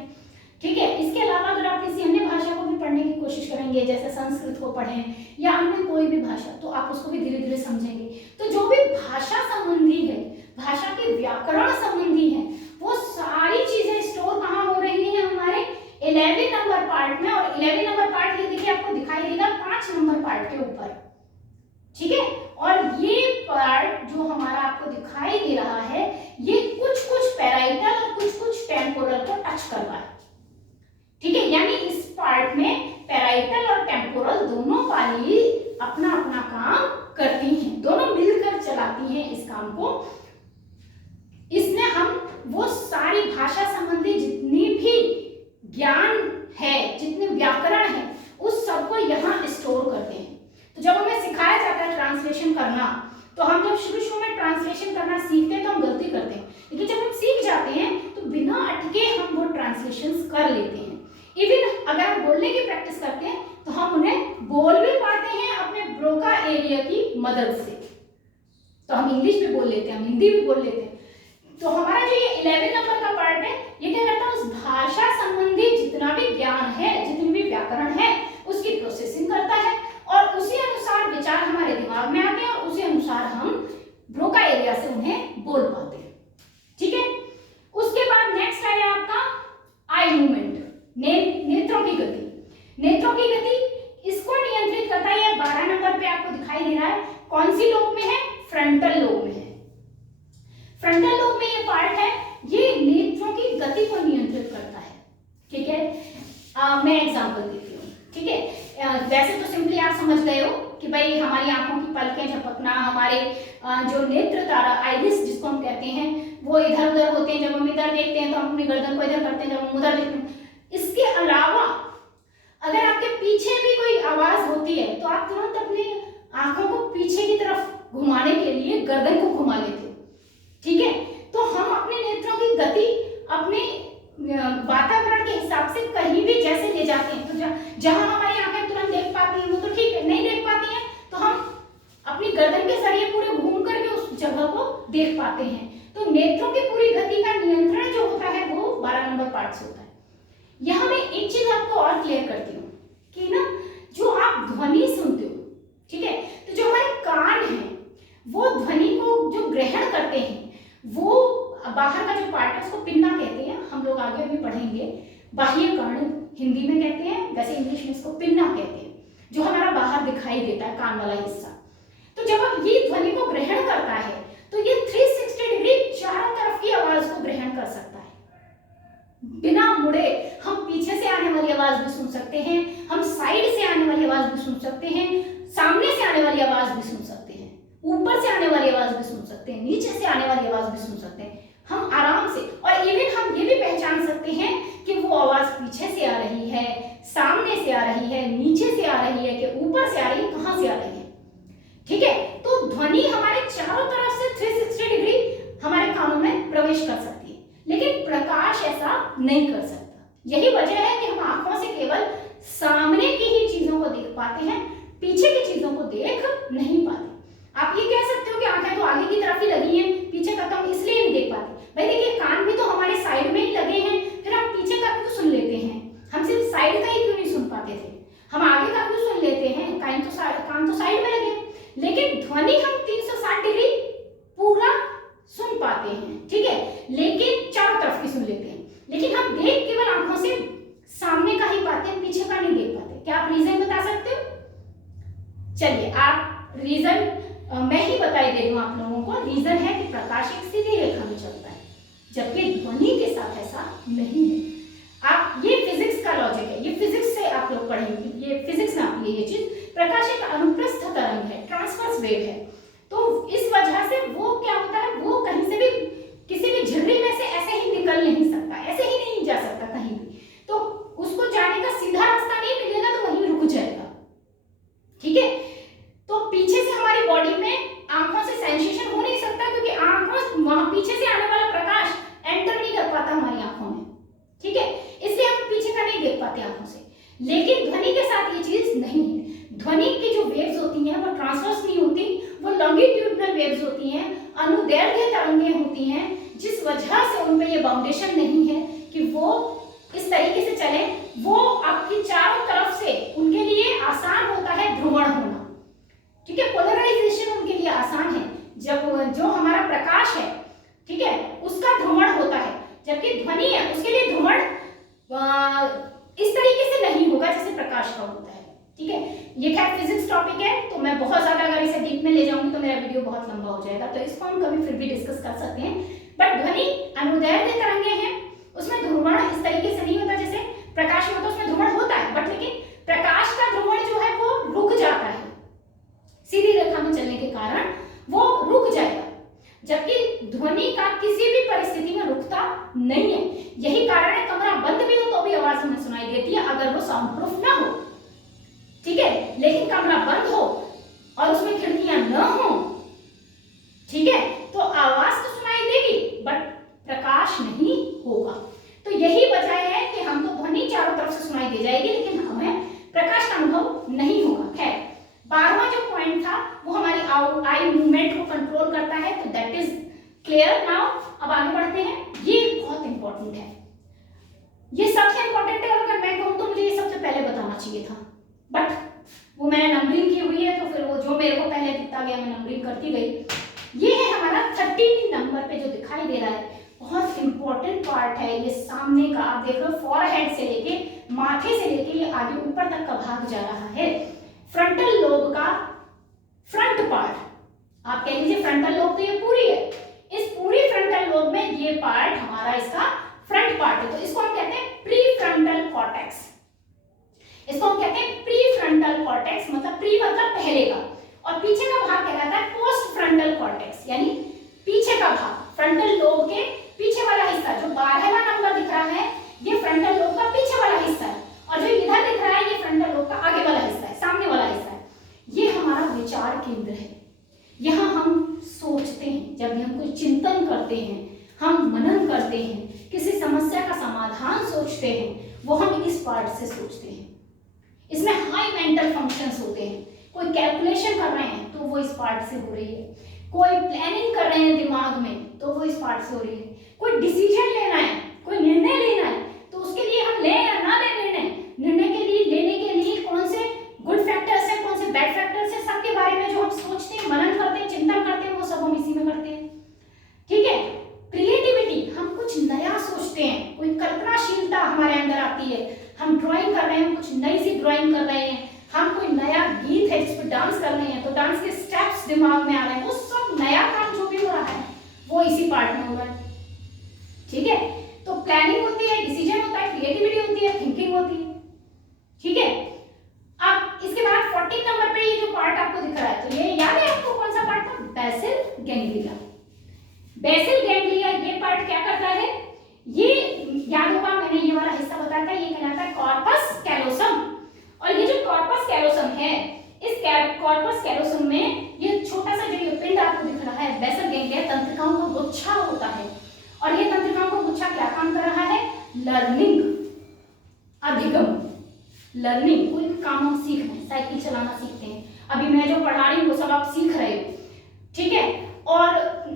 ठीक है। इसके अलावा अगर आप किसी अन्य भाषा को भी पढ़ने की कोशिश करेंगे, जैसे संस्कृत को पढ़ें या अन्य कोई भी भाषा, तो आप उसको भी धीरे धीरे समझेंगे। तो जो भी भाषा संबंधी है, भाषा के व्याकरण संबंधी है, वो सारी चीजें स्टोर कहाँ हो रही है, हमारे 11 नंबर पार्ट में। और 11 नंबर पार्ट ये देखिए आपको दिखाई देगा 5 नंबर पार्ट के ऊपर, ठीक है। और ये पार्ट जो हमारा आपको दिखाई दे रहा है, ये कुछ कुछ पैराइटल और कुछ कुछ टेम्पोरल को टच कर रहा है, ठीक है। यानी इस पार्ट में पैराइटल और टेम्पोरल दोनों पाली अपना अपना काम करती हैं, दोनों मिलकर चलाती हैं इस काम को। इसमें हम वो सारी भाषा संबंधी जितनी भी ज्ञान है, जितने व्याकरण है, उस सबको यहाँ स्टोर करते हैं। तो जब हमें सिखाया जाता है ट्रांसलेशन करना, तो हम जब शुरू में ट्रांसलेशन करना सीखते हैं तो हम गलती करते हैं, लेकिन जब हम सीख जाते हैं तो बिना अटके हम वो ट्रांसलेशंस कर लेते हैं। इवन अगर हम बोलने की प्रैक्टिस करते हैं तो हम उन्हें बोल भी पाते हैं अपने ब्रोका एरिया की मदद से। तो हम इंग्लिश भी बोल लेते हैं, हम हिंदी भी बोल लेते हैं। तो हमारा जो ये 11 नंबर का पार्ट है, ये क्या करता है, उस भाषा संबंधी जितना भी ज्ञान है, जितनी भी व्याकरण है, उसकी प्रोसेसिंग करता है और उसी अनुसार विचार हमारे दिमाग में आते हैं और उसी अनुसार हम ब्रोका एरिया से उन्हें बोल पाते हैं, ठीक है। उसके बाद नेक्स्ट आया आपका आई मूवमेंट, नेत्रों की गति। नेत्रों की गति इसको नियंत्रित करता है, 12 नंबर पे आपको दिखाई दे रहा है। कौन सी लोब में है, फ्रंटल लोब में है। फ्रंटल लोब में ये पार्ट है, ये नेत्रों की गति को नियंत्रित करता है, ठीक है। मैं एग्जांपल देती हूँ, ठीक है। वैसे तो सिंपली आप समझ गए हो कि भाई हमारी आंखों की पलकें झपकना, हमारे जो नेत्र तारा आइरिस जिसको हम कहते हैं, वो इधर उधर होते हैं। जब हम इधर देखते हैं तो हम अपनी गर्दन को इधर करते हैं, जब हम उधर देखते हैं। इसके अलावा अगर आपके पीछे भी कोई आवाज होती है तो आप तुरंत अपनी आंखों को पीछे की तरफ घुमाने के लिए गर्दन को घुमा लेते हो, ठीक है। तो हम अपने नेत्रों की गति अपने वातावरण के हिसाब से कहीं भी जैसे ले जाते हैं। तो जहां हमारी आंखें तुरंत देख पाती हैं वो तो ठीक है, नहीं देख पाती हैं तो हम अपनी गर्दन के जरिए पूरे घूम करके उस जगह को देख पाते हैं। तो नेत्रों की पूरी गति का नियंत्रण जो होता है वो 12 नंबर पार्ट से होता है। यहाँ मैं एक चीज आपको और क्लियर करती हूँ कि ना, जो आप ध्वनि सुनते हो, ठीक है, तो जो हमारे कान हैं वो ध्वनि को जो ग्रहण करते हैं, वो बाहर का जो पार्ट है उसको पिन्ना कहते हैं। हम लोग आगे भी पढ़ेंगे, बाह्य कर्ण हिंदी में कहते हैं, वैसे इंग्लिश में इसको पिन्ना कहते हैं, जो हमारा बाहर दिखाई देता है कान वाला हिस्सा। तो जब ये ध्वनि को ग्रहण करता है तो ये 360 डिग्री चारों तरफ की आवाज को ग्रहण कर सकता है, बिना मुड़े। हम पीछे से आने वाली आवाज भी सुन सकते हैं, हम साइड से आने वाली आवाज भी सुन सकते हैं, सामने से आने वाली आवाज भी सुन सकते हैं, ऊपर से आने वाली आवाज भी सुन सकते हैं, नीचे से आने वाली आवाज भी सुन सकते हैं, हम आराम से। और इवन हम ये भी पहचान सकते हैं कि वो आवाज पीछे से आ रही है, सामने से आ रही है, नीचे से आ रही है, कि ऊपर से आ रही है, कहां से आ रही है, ठीक है। तो ध्वनि हमारे चारों तरफ से 360 डिग्री हमारे कानों में प्रवेश कर सकती है, लेकिन प्रकाश ऐसा नहीं कर सकता। यही वजह है कि हम आंखों से केवल सामने की ही चीजों को देख पाते हैं, पीछे की चीजों को देख नहीं पाते। आप ये कह सकते हो कि आंखें तो आगे की तरफ ही लगी हैं, पीछे का तो हम इसलिए नहीं देख पाते। भाई देखिए, कान भी तो हमारे साइड में ही लगे हैं, फिर हम पीछे का क्यों सुन लेते हैं? हम सिर्फ साइड का ही क्यों नहीं सुन पाते थे? हम आगे का क्यों सुन लेते हैं? कान तो साइड में लगे, लेकिन ध्वनि हम 360 डिग्री पूरा सुन पाते हैं, ठीक है, लेकिन चारों तरफ की सुन लेते हैं। लेकिन हम देख केवल आंखों से सामने का ही पाते हैं, पीछे का नहीं देख पाते। क्या आप रीजन बता सकते हो? चलिए, आप रीजन मैं ही बताई दे रही हूँ आप लोगों को। रीजन है कि प्रकाश एक सीधी रेखा में चलता है, जबकि ध्वनि के साथ ऐसा नहीं है। आप ये फिजिक्स का लॉजिक है, ये फिजिक्स से आप लोग पढ़ेंगे, ये फिजिक्स में आती है ये चीज। प्रकाश एक अनुप्रस्थ तरंग है, ट्रांसवर्स वेव है, तो इस वजह से वो क्या होता है, वो कहीं से भी किसी भी झिल्ली में से ऐसे ही निकल नहीं सकता, ऐसे ही नहीं जा सकता कहीं भी। तो उसको जाने का सीधा रास्ता नहीं मिलेगा, तो वहीं रुक जाएगा, ठीक है। तो पीछे से हमारी बॉडी में आंखों से सेंसेशन हो नहीं सकता, क्योंकि आंखों वहां पीछे से आने वाला प्रकाश एंटर नहीं कर पाता हमारी आंखों में, ठीक है, इसलिए हम पीछे का नहीं देख पाते आंखों से। लेकिन ध्वनि के साथ ये चीज नहीं है। ध्वनि की जो वेव्स होती हैं वो ट्रांसवर्स नहीं होती, वो लॉन्गिट्यूडनल वेव्स होती हैं, अनुदैर्घ्य तरंगें होती हैं, जिस वजह से उनमें ये बाउंडेशन नहीं है कि वो इस तरीके से चले, वो आपकी चारों तरफ से उसके लिए ध्रुवण इस तरीके से नहीं होगा जैसे प्रकाश का होता है। ठीक है, ये खैर फिजिक्स टॉपिक है, तो मैं बहुत ज्यादा अगर इसे डीप में ले जाऊंगी तो मेरा वीडियो बहुत लंबा हो जाएगा, तो इसको हम कभी फिर भी डिस्कस कर सकते हैं। बट ध्वनि अनुदैर्ध्य तरंगे हैं, उसमें ध्रुवण इस तरीके से नहीं होता जैसे प्रकाश में होता है, उसमें ध्रुवण होता है, बट लेकिन प्रकाश का ध्रुवण जो है वो रुक जाता है, सीधी रेखा में चलने के कारण वो रुक जाएगा, जबकि ध्वनि का किसी भी परिस्थिति में रुकता नहीं है। यही कारण है कमरा बंद भी हो तो भी आवाज हमें सुनाई देती है अगर वो साउंड प्रूफ ना हो। ठीक है, लेकिन कमरा बंद हो और उसमें खिड़कियां न हो, ठीक है, तो आवाज तो सुनाई देगी बट प्रकाश नहीं होगा। तो यही वजह है कि हमको ध्वनि चारों तरफ से सुनाई दे जाएगी लेकिन हमें प्रकाश का अनुभव नहीं होगा। खैर, 12वां जो पॉइंट था वो हमारी आई मूवमेंट को कंट्रोल करता है, तो दैट इज क्लियर नाउ। अब आगे बढ़ते हैं, ये बहुत इंपॉर्टेंट है, ये सबसे इंपॉर्टेंट है, और अगर मैं कहूं तो मुझे ये सबसे पहले बताना चाहिए था, बट वो मैंने नंबरिंग की हुई है तो फिर वो जो मेरे को पहले दिखता गया मैं नंबरिंग करती गई। ये है हमारा 13 नंबर पे जो दिखाई दे रहा है, बहुत इंपॉर्टेंट पार्ट है ये सामने का। आप देख रहे हो फॉरहेड से लेके माथे से लेके ये आगे ऊपर तक का भाग जा रहा है, फ्रंटल लोब का फ्रंट पार्ट। आप कह लीजिए फ्रंटल लोब तो ये पूरी है, इस पूरी फ्रंटल लोब में ये पार्ट हमारा इसका फ्रंट पार्ट है, तो इसको हम कहते हैं प्री फ्रंटल कॉर्टेक्स। इसको हम कहते हैं प्री फ्रंटल कॉर्टेक्स, मतलब प्री मतलब पहले का, और पीछे का भाग कहलाता है पोस्ट फ्रंटल कॉर्टेक्स, यानी पीछे का भाग, फ्रंटल लोब के पीछे वाला हिस्सा। जो 12वां नंबर दिख रहा है ये फ्रंटल लोब का पीछे वाला हिस्सा है, और जो इधर दिख रहा है ये फ्रंटल लोब का आगे वाला हिस्सा है, सामने वाला हिस्सा है। ये हमारा विचार केंद्र है, यहाँ हम सोचते हैं, जब भी हम कोई चिंतन करते हैं, हम मनन करते हैं, किसी समस्या का समाधान सोचते हैं, वो हम इस पार्ट से सोचते हैं। इसमें हाई मेंटल फंक्शंस होते हैं, कोई कैलकुलेशन कर रहे हैं तो वो इस पार्ट से हो रही है, कोई प्लानिंग कर रहे हैं दिमाग में तो वो इस पार्ट से हो रही है, कोई डिसीजन लेना है, कोई निर्णय लेना है तो उसके लिए हम ले या ना ले निर्णय के लिए लेने के लिए कौन से गुड फैक्टर्स है, कौन से बैड फैक्टर्स है, सबके बारे में जो हम सोचते हैं, मनन करते हैं, चिंतन करते हैं, वो सब हम इसी में करते हैं। ठीक है, क्रिएटिविटी, हम कुछ नया सोचते हैं, कोई कल्पनाशीलता हमारे अंदर आती है, हम ड्राइंग कर रहे हैं, कुछ नई सी ड्राइंग कर रहे हैं, हम कोई नया गीत है जिस पर डांस कर रहे हैं तो डांस के स्टेप्स दिमाग में आ रहे हैं, वो सब नया काम जो भी हो रहा है वो इसी पार्ट में हो रहा है। ठीक है, तो प्लानिंग होती है, डिसीजन होता है, क्रिएटिविटी होती है, थिंकिंग होती है। ठीक है, अब इसके बाद 14 नंबर पे ये जो पार्ट आपको दिख रहा है, तो ये याद है आपको कौन सा पार्ट था? Basal ganglia. बेसल गैंग्लिया ये पार्ट क्या करता है, ये याद होगा मैंने ये वाला हिस्सा बताया था, ये कहलाता है कॉर्पस कैलोसम। और ये जो कॉर्पस कैलोसम है, इस कॉर्पस कैलोसम में ये छोटा सा जो ये पिंड आपको दिख रहा है, बेसल गैंग्लिया, तंत्रिकाओं का गुच्छा होता है, और ये तंत्रिकाओं का गुच्छा क्या काम कर रहा है? लर्निंग, अधिगम, लर्निंग, कोई भी काम हम सीख रहे हैं, साइकिल चलाना सीखते हैं, अभी मैं जो पढ़ा रही हूँ वो सब आप सीख रहे हो। ठीक है, और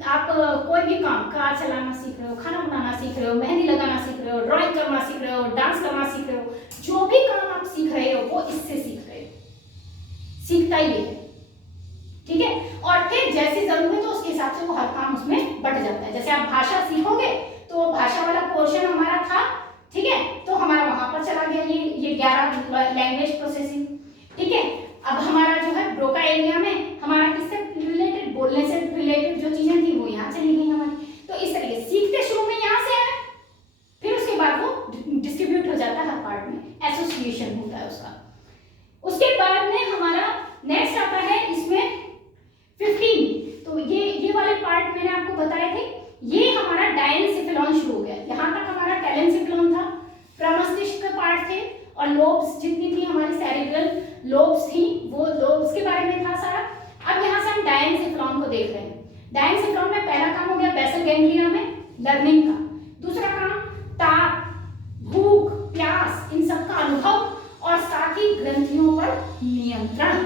आप कोई भी काम, कार चलाना सीख रहे हो, खाना बनाना सीख रहे हो, मेहंदी लगाना सीख रहे हो, ड्राइंग करना सीख रहे हो, डांस करना सीख रहे हो, जो भी काम आप सीख रहे हो वो इससे सीख रहे हो, सीखता ही है। ठीक है, और फिर जैसी जरूरत हो उसके हिसाब से वो हर काम उसमें बढ़ जाता है। जैसे आप भाषा सीखोगे तो भाषा वाला पोर्शन हमारा था, ठीक है, तो हमारा वहां पर चला गया ये 11 लैंग्वेज प्रोसेसिंग। ठीक है, अब हमारा जो है ब्रोका एरिया में हमारा किससे रिलेटेड, बोलने से रिलेटेड जो चीजें थी वो यहाँ चली गई हमारी। तो इस तरीके सीखते शुरू में यहाँ से है, फिर उसके बाद वो डिस्ट्रीब्यूट हो जाता है हर पार्ट में, एसोसिएशन होता है उसका। उसके बाद में हमारा नेक्स्ट आता है इसमें 15, तो ये वाले पार्ट मैंने आपको बताए थे, ये हमारा डायनसिफिलॉन शुरू हो गया। यहाँ तक हमारा टेलेंसिफिलॉन था, प्रमस्तिष्क के पार्ट थे, और लोब्स जितनी थी हमारी सेरिब्रल लोब्स थी वो लोब्स के बारे में था सारा। अब यहाँ से हम डायनसिफिलॉन को देख रहे हैं। डायनसिफिलॉन में पहला काम हो गया बेसल गैंग्लिया में लर्निंग का, दूसरा काम ताप, भूख, प्यास, इन सब का अनुभव, और साथ ही ग्रंथियों पर नियंत्रण,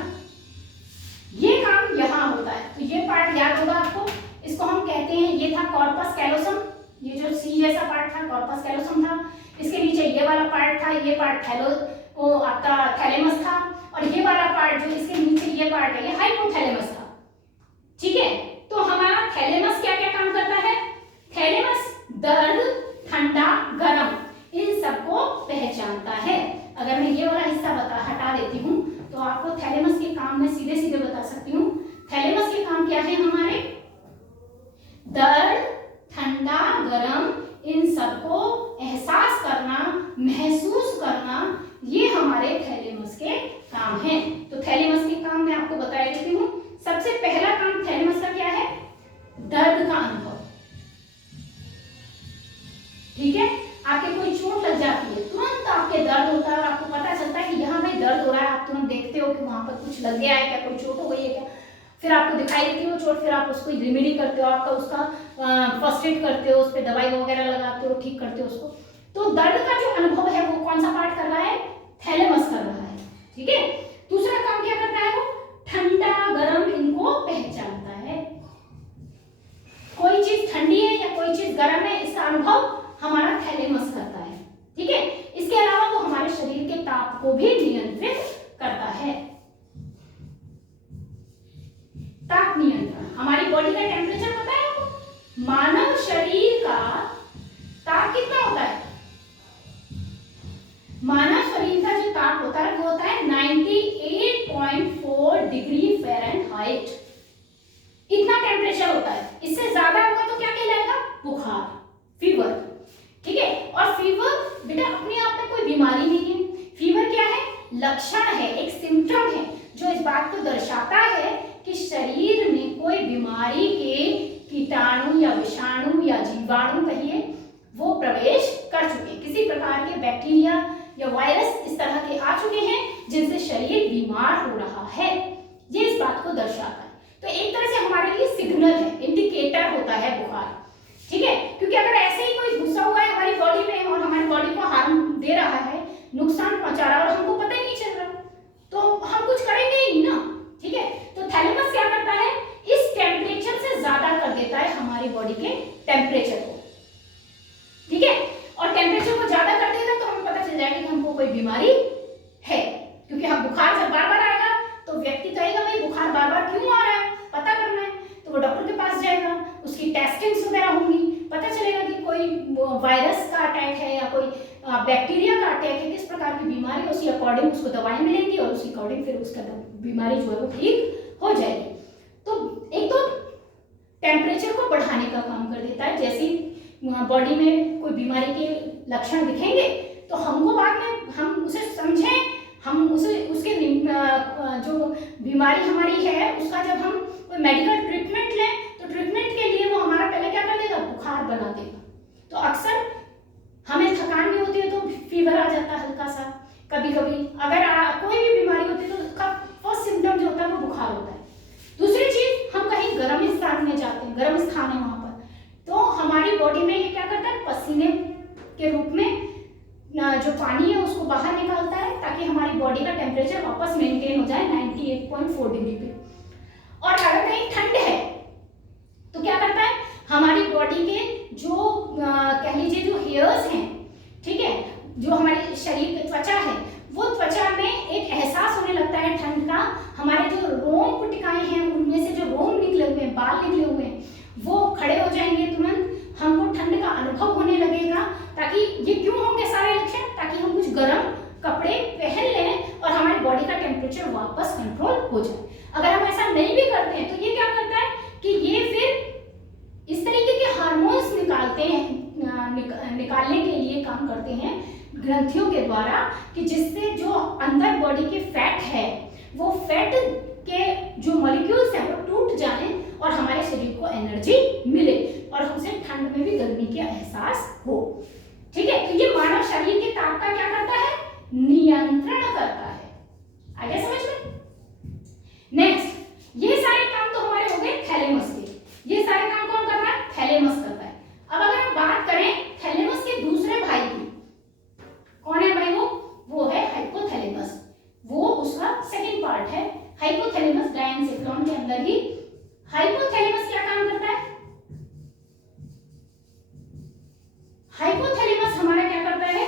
ये काम यहाँ होता है। तो ये पार्ट याद होगा आपको, इसको हम कहते हैं, ये था कॉर्पस कैलोसम, ये जो सी जैसा पार्ट था कॉर्पस कैलोसम था, इसके नीचे ये वाला पार्ट था, ये पार्ट वो आपका थैलेमस था, और ये वाला पार्ट जो इसके नीचे ये पार्ट है ये हाइपोथैलेमस था। ठीक है, तो हमारा थैलेमस क्या क्या काम करता है? थैलेमस दर्द, ठंडा, गर्म, इन सबको पहचानता है। अगर मैं ये वाला हिस्सा हटा देती हूँ तो आपको थैलेमस के काम में सीधे सीधे बता सकती हूँ। थैलेमस के काम क्या है हमारे? दर्द, ठंडा, गर्म, इन सबको एहसास करना, महसूस करना, ये हमारे थैलेमस के काम हैं। तो थैलेमस के काम मैं आपको बता देती हूँ। सबसे पहला काम थैलेमस का क्या है? दर्द का अनुभव। ठीक है, आपके कोई चोट लग जाती है, तुरंत आपके दर्द होता है और आपको पता चलता है कि यहाँ पे दर्द हो रहा है। आप तुरंत देखते हो कि वहां पर कुछ लग गया है क्या, कोई चोट हो गई है क्या। फिर आपको दिखाई देती है वो चोट, फिर आप उसको रेमेडी करते हो, आपका उसका फर्स्ट एड करते हो, उस पर दवाई वगैरह लगाते हो, ठीक करते हो उसको। तो दर्द का जो अनुभव है वो कौन सा पार्ट कर रहा है? थैलेमस कर रहा है। ठीक है, दूसरा काम क्या करता है वो? ठंडा, गर्म, इनको पहचानता है। कोई चीज ठंडी है या कोई चीज गर्म है, इसका अनुभव हमारा थैलेमस करता है। ठीक है, इसके अलावा वो हमारे शरीर के ताप को भी नियंत्रित करता है। ताप नियंत्रण, हमारी बॉडी का टेम्परेचर पता है आपको? मानव शरीर का ताप कितना होता है? मानव शरीर का जो ताप होता है वो होता है 98.4 डिग्री फ़ारेनहाइट। इतना टेम्परेचर होता है। इससे ज्यादा होगा तो क्या कहलाएगा? बुखार, फीवर। ठीक है, और फीवर बेटा अपने आप में कोई बीमारी नहीं है। फीवर क्या है? लक्षण है, एक सिम्टम है जो इस बात को दर्शाता है कि शरीर में कोई बीमारी के कीटाणु या विषाणु या जीवाणु कहिए वो प्रवेश कर चुके हैं। किसी प्रकार के बैक्टीरिया या वायरस इस तरह के आ चुके हैं जिनसे शरीर बीमार हो रहा है। ये इस बात को दर्शाता है। तो एक तरह से हमारे लिए सिग्नल है, इंडिकेटर होता है बुखार। ठीक है, क्योंकि अगर ऐसे ही कोई घुसा हुआ है हमारी बॉडी में और हमारी बॉडी को हार्म दे रहा है, नुकसान पहुंचा रहा है और हमको पता ही नहीं चल रहा, तो हम कुछ करेंगे ही ना। ठीक है, तो थैलेमस क्या करता है? इस टेम्परेचर से ज्यादा कर देता है हमारी बॉडी के टेम्परेचर को। ठीक है, और टेम्परेचर को ज्यादा कर देगा तो हमें पता चल जाएगा कि हमको कोई बीमारी है। क्योंकि हम बुखार जब बार बार आएगा तो व्यक्ति कहेगा भाई बुखार बार बार क्यों आ रहा है, पता करना है, तो वो डॉक्टर के पास जाएगा, उसकी टेस्टिंग्स वगैरह होंगी, पता चलेगा कि कोई वायरस का अटैक है या कोई बैक्टीरिया का अटैक है, किस प्रकार की बीमारी है, उसी अकॉर्डिंग उसको दवाई मिलेंगी और उसी अकॉर्डिंग फिर उसका बीमारी जो है वो ठीक हो जाएगी। तो एक तो टेम्परेचर को बढ़ाने का काम कर देता है। जैसे बॉडी में कोई बीमारी के लक्षण दिखेंगे तो हमको बाद में हम उसे समझें, हम उसे उसके जो बीमारी हमारी है उसका जब हम कोई मेडिकल ट्रीटमेंट लें तो ट्रीटमेंट के लिए वो हमारा पहले क्या कर देगा? बुखार बना देगा। तो अक्सर हमें थकान भी होती है तो फीवर आ जाता है हल्का सा, कभी कभी अगर कोई भी बीमारी होती है तो उसका फर्स्ट सिम्टम जो होता है वो बुखार होता है। दूसरी चीज, हम कहीं गर्म स्थान में जाते हैं, गर्म स्थान है वहां पर, तो हमारी बॉडी में ये क्या करता है? पसीने के रूप में जो पानी है उसको बाहर निकालता है ताकि हमारी बॉडी का टेम्परेचर वापस मेंटेन हो जाए 98.4 डिग्री पे। और अगर कहीं ठंड है तो क्या करता है? हमारी बॉडी के जो कह लीजिए जो हेयर्स हैं, ठीक है, जो हमारे शरीर की त्वचा है, वो त्वचा में एक एहसास होने लगता है ठंड का। हमारे जो रोम पुटिकाएं हैं उनमें से जो रोम निकले हुए हैं, बाल निकले हुए हैं, वो खड़े हो जाएंगे तुरंत, हमको ठंड का अनुभव होने लगेगा। ताकि ये क्यों होंगे सारे लक्षण? ताकि हम कुछ गर्म कपड़े पहन लें और हमारी बॉडी का टेम्परेचर वापस कंट्रोल हो जाए। अगर हम ऐसा नहीं भी करते हैं तो ये क्या करता है कि ये फिर इस तरीके के हार्मोन्स निकालते हैं, निकालने के लिए काम करते हैं ग्रंथियों के द्वारा, कि जिससे जो अंदर बॉडी के फैट है वो फैट के जो मॉलिक्यूल्स हैं वो टूट जाएं और हमारे शरीर को एनर्जी मिले और हमसे ठंड में भी गर्मी का एहसास हो। ठीक है, तो ये मानव शरीर के ताप का क्या करता है? नियंत्रण करता है। आगे समझ में? नेक्स्ट, ये सारे काम तो हमारे हो गए थैलेमस के। ये सारे काम कौन कर रहा है? थैलेमस करता है। अब अगर हम बात करें थैलेमस के दूसरे भाई की, कौन है भाई? वो है हाइपोथैलेमस। वो उसका सेकंड पार्ट है। हाइपोथैलेमस डायनसेफ्लॉन के अंदर ही हाइपोथैलेमस क्या काम करता है? हाइपोथैलेमस हमारा क्या करता है?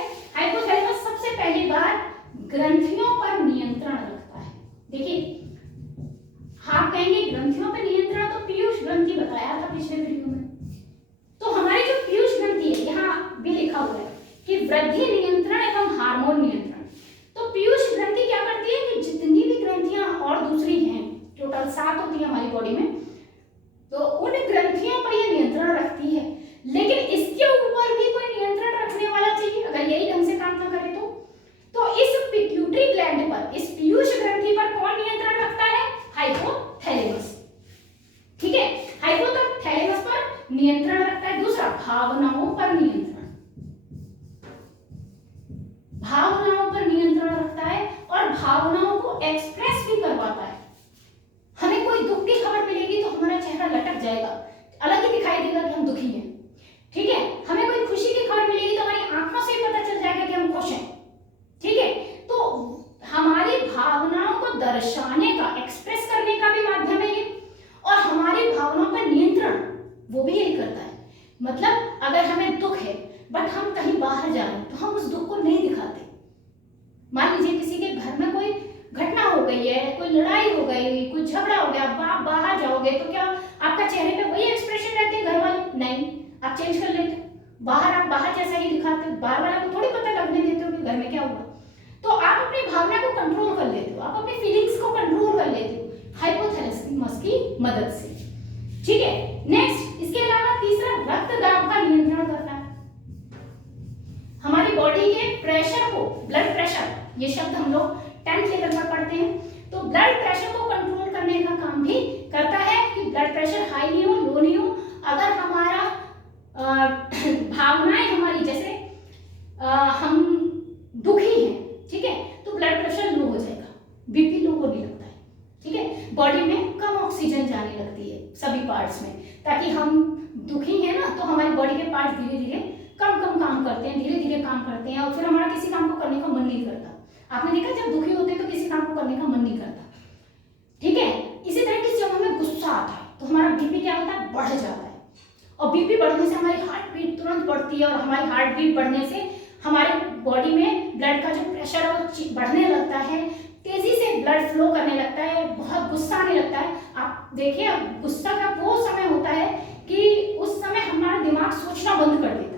वृद्धि नियंत्रण एवं हार्मोन नियंत्रण। तो पीयूष ग्रंथि क्या करती है कि जितनी भी ग्रंथियां और दूसरी हैं, टोटल 7 होती है हमारी बॉडी में, तो उन ग्रंथियों पर ये नियंत्रण रखती है। लेकिन इसके ऊपर भी कोई नियंत्रण रखने वाला चाहिए, अगर यही ढंग से काम ना करे तो इस पिट्यूटरी ग्लैंड पर, इस पीयूष ग्रंथि पर कौन नियंत्रण रखता है? हाइपोथैलेमस। ठीक है, हाइपोथैलेमस पर नियंत्रण रखता है। दूसरा, भावनाओं पर नियंत्रण, भावनाओं पर नियंत्रण रखता है और भावनाओं को एक्सप्रेस भी करवाता है। हमें कोई दुख की खबर मिलेगी तो हमारा चेहरा लटक जाएगा, अलग ही दिखाई देगा कि हम दुखी हैं। ठीक है, हमें कोई खुशी की खबर मिलेगी तो हमारी आंखों से पता चल जाएगा कि हम खुश हैं। ठीक है, तो हमारी भावनाओं को दर्शाने का, एक्सप्रेस करने का भी माध्यम है ये, और हमारी भावनाओं पर नियंत्रण वो भी यही करता है। मतलब अगर हमें दुख है बट हम कहीं बाहर जा रहे हैं तो हम उस दुख को नहीं दिखाते। मान लीजिए किसी के घर में कोई घटना हो गई है, कोई लड़ाई हो गई, कोई झगड़ा हो गया, आप बाहर जाओगे तो क्या आपका चेहरे पे वही एक्सप्रेशन रहते हैं घर वाले? नहीं, आप चेंज कर लेते हो। बाहर आप बाहर जैसा ही दिखाते हो, बाहर वाला को थोड़ी पता लगने देते हो कि घर में क्या हुआ। तो आप अपनी भावना को कंट्रोल कर लेते हो, आप अपनी फीलिंग्स को कंट्रोल कर लेते हो हाइपोथैलेमस की मदद से। ठीक है, नेक्स्ट, इसके अलावा तीसरा, रक्त दाब का नियंत्रण करता है। हमारी बॉडी के प्रेशर को, ब्लड प्रेशर, ये शब्द हम लोग 10th लेवल पर पढ़ते हैं, तो ब्लड प्रेशर को कंट्रोल करने का काम भी करता है कि ब्लड प्रेशर हाई नहीं हो, लो नहीं हो। अगर हमारा भावनाएं हमारी, जैसे हम दुखी हैं, ठीक है, तो ब्लड प्रेशर लो हो जाएगा, बीपी लो होने लगता है। ठीक है, बॉडी में कम ऑक्सीजन जाने लगती है सभी पार्ट्स में, ताकि हम दुखी हैं ना तो हमारी बॉडी के पार्ट धीरे धीरे कम काम करते हैं, धीरे धीरे काम करते हैं, और फिर हमारा किसी काम को करने का मन नहीं करता। आपने देखा जब दुखी होते हैं तो किसी काम को करने का मन नहीं करता। ठीक है, इसी तरीके से जब हमें गुस्सा आता है तो हमारा बीपी क्या होता है? बढ़ जाता है, और बीपी बढ़ने से हमारी हार्ट बीट तुरंत बढ़ती है, और हमारी हार्ट बीट बढ़ने से हमारे बॉडी में ब्लड का जो प्रेशर है वो बढ़ने लगता है, तेजी से ब्लड फ्लो करने लगता है, बहुत गुस्सा आने लगता है। आप देखिए, गुस्सा का वो समय होता है कि उस समय हमारा दिमाग सोचना बंद कर देता है।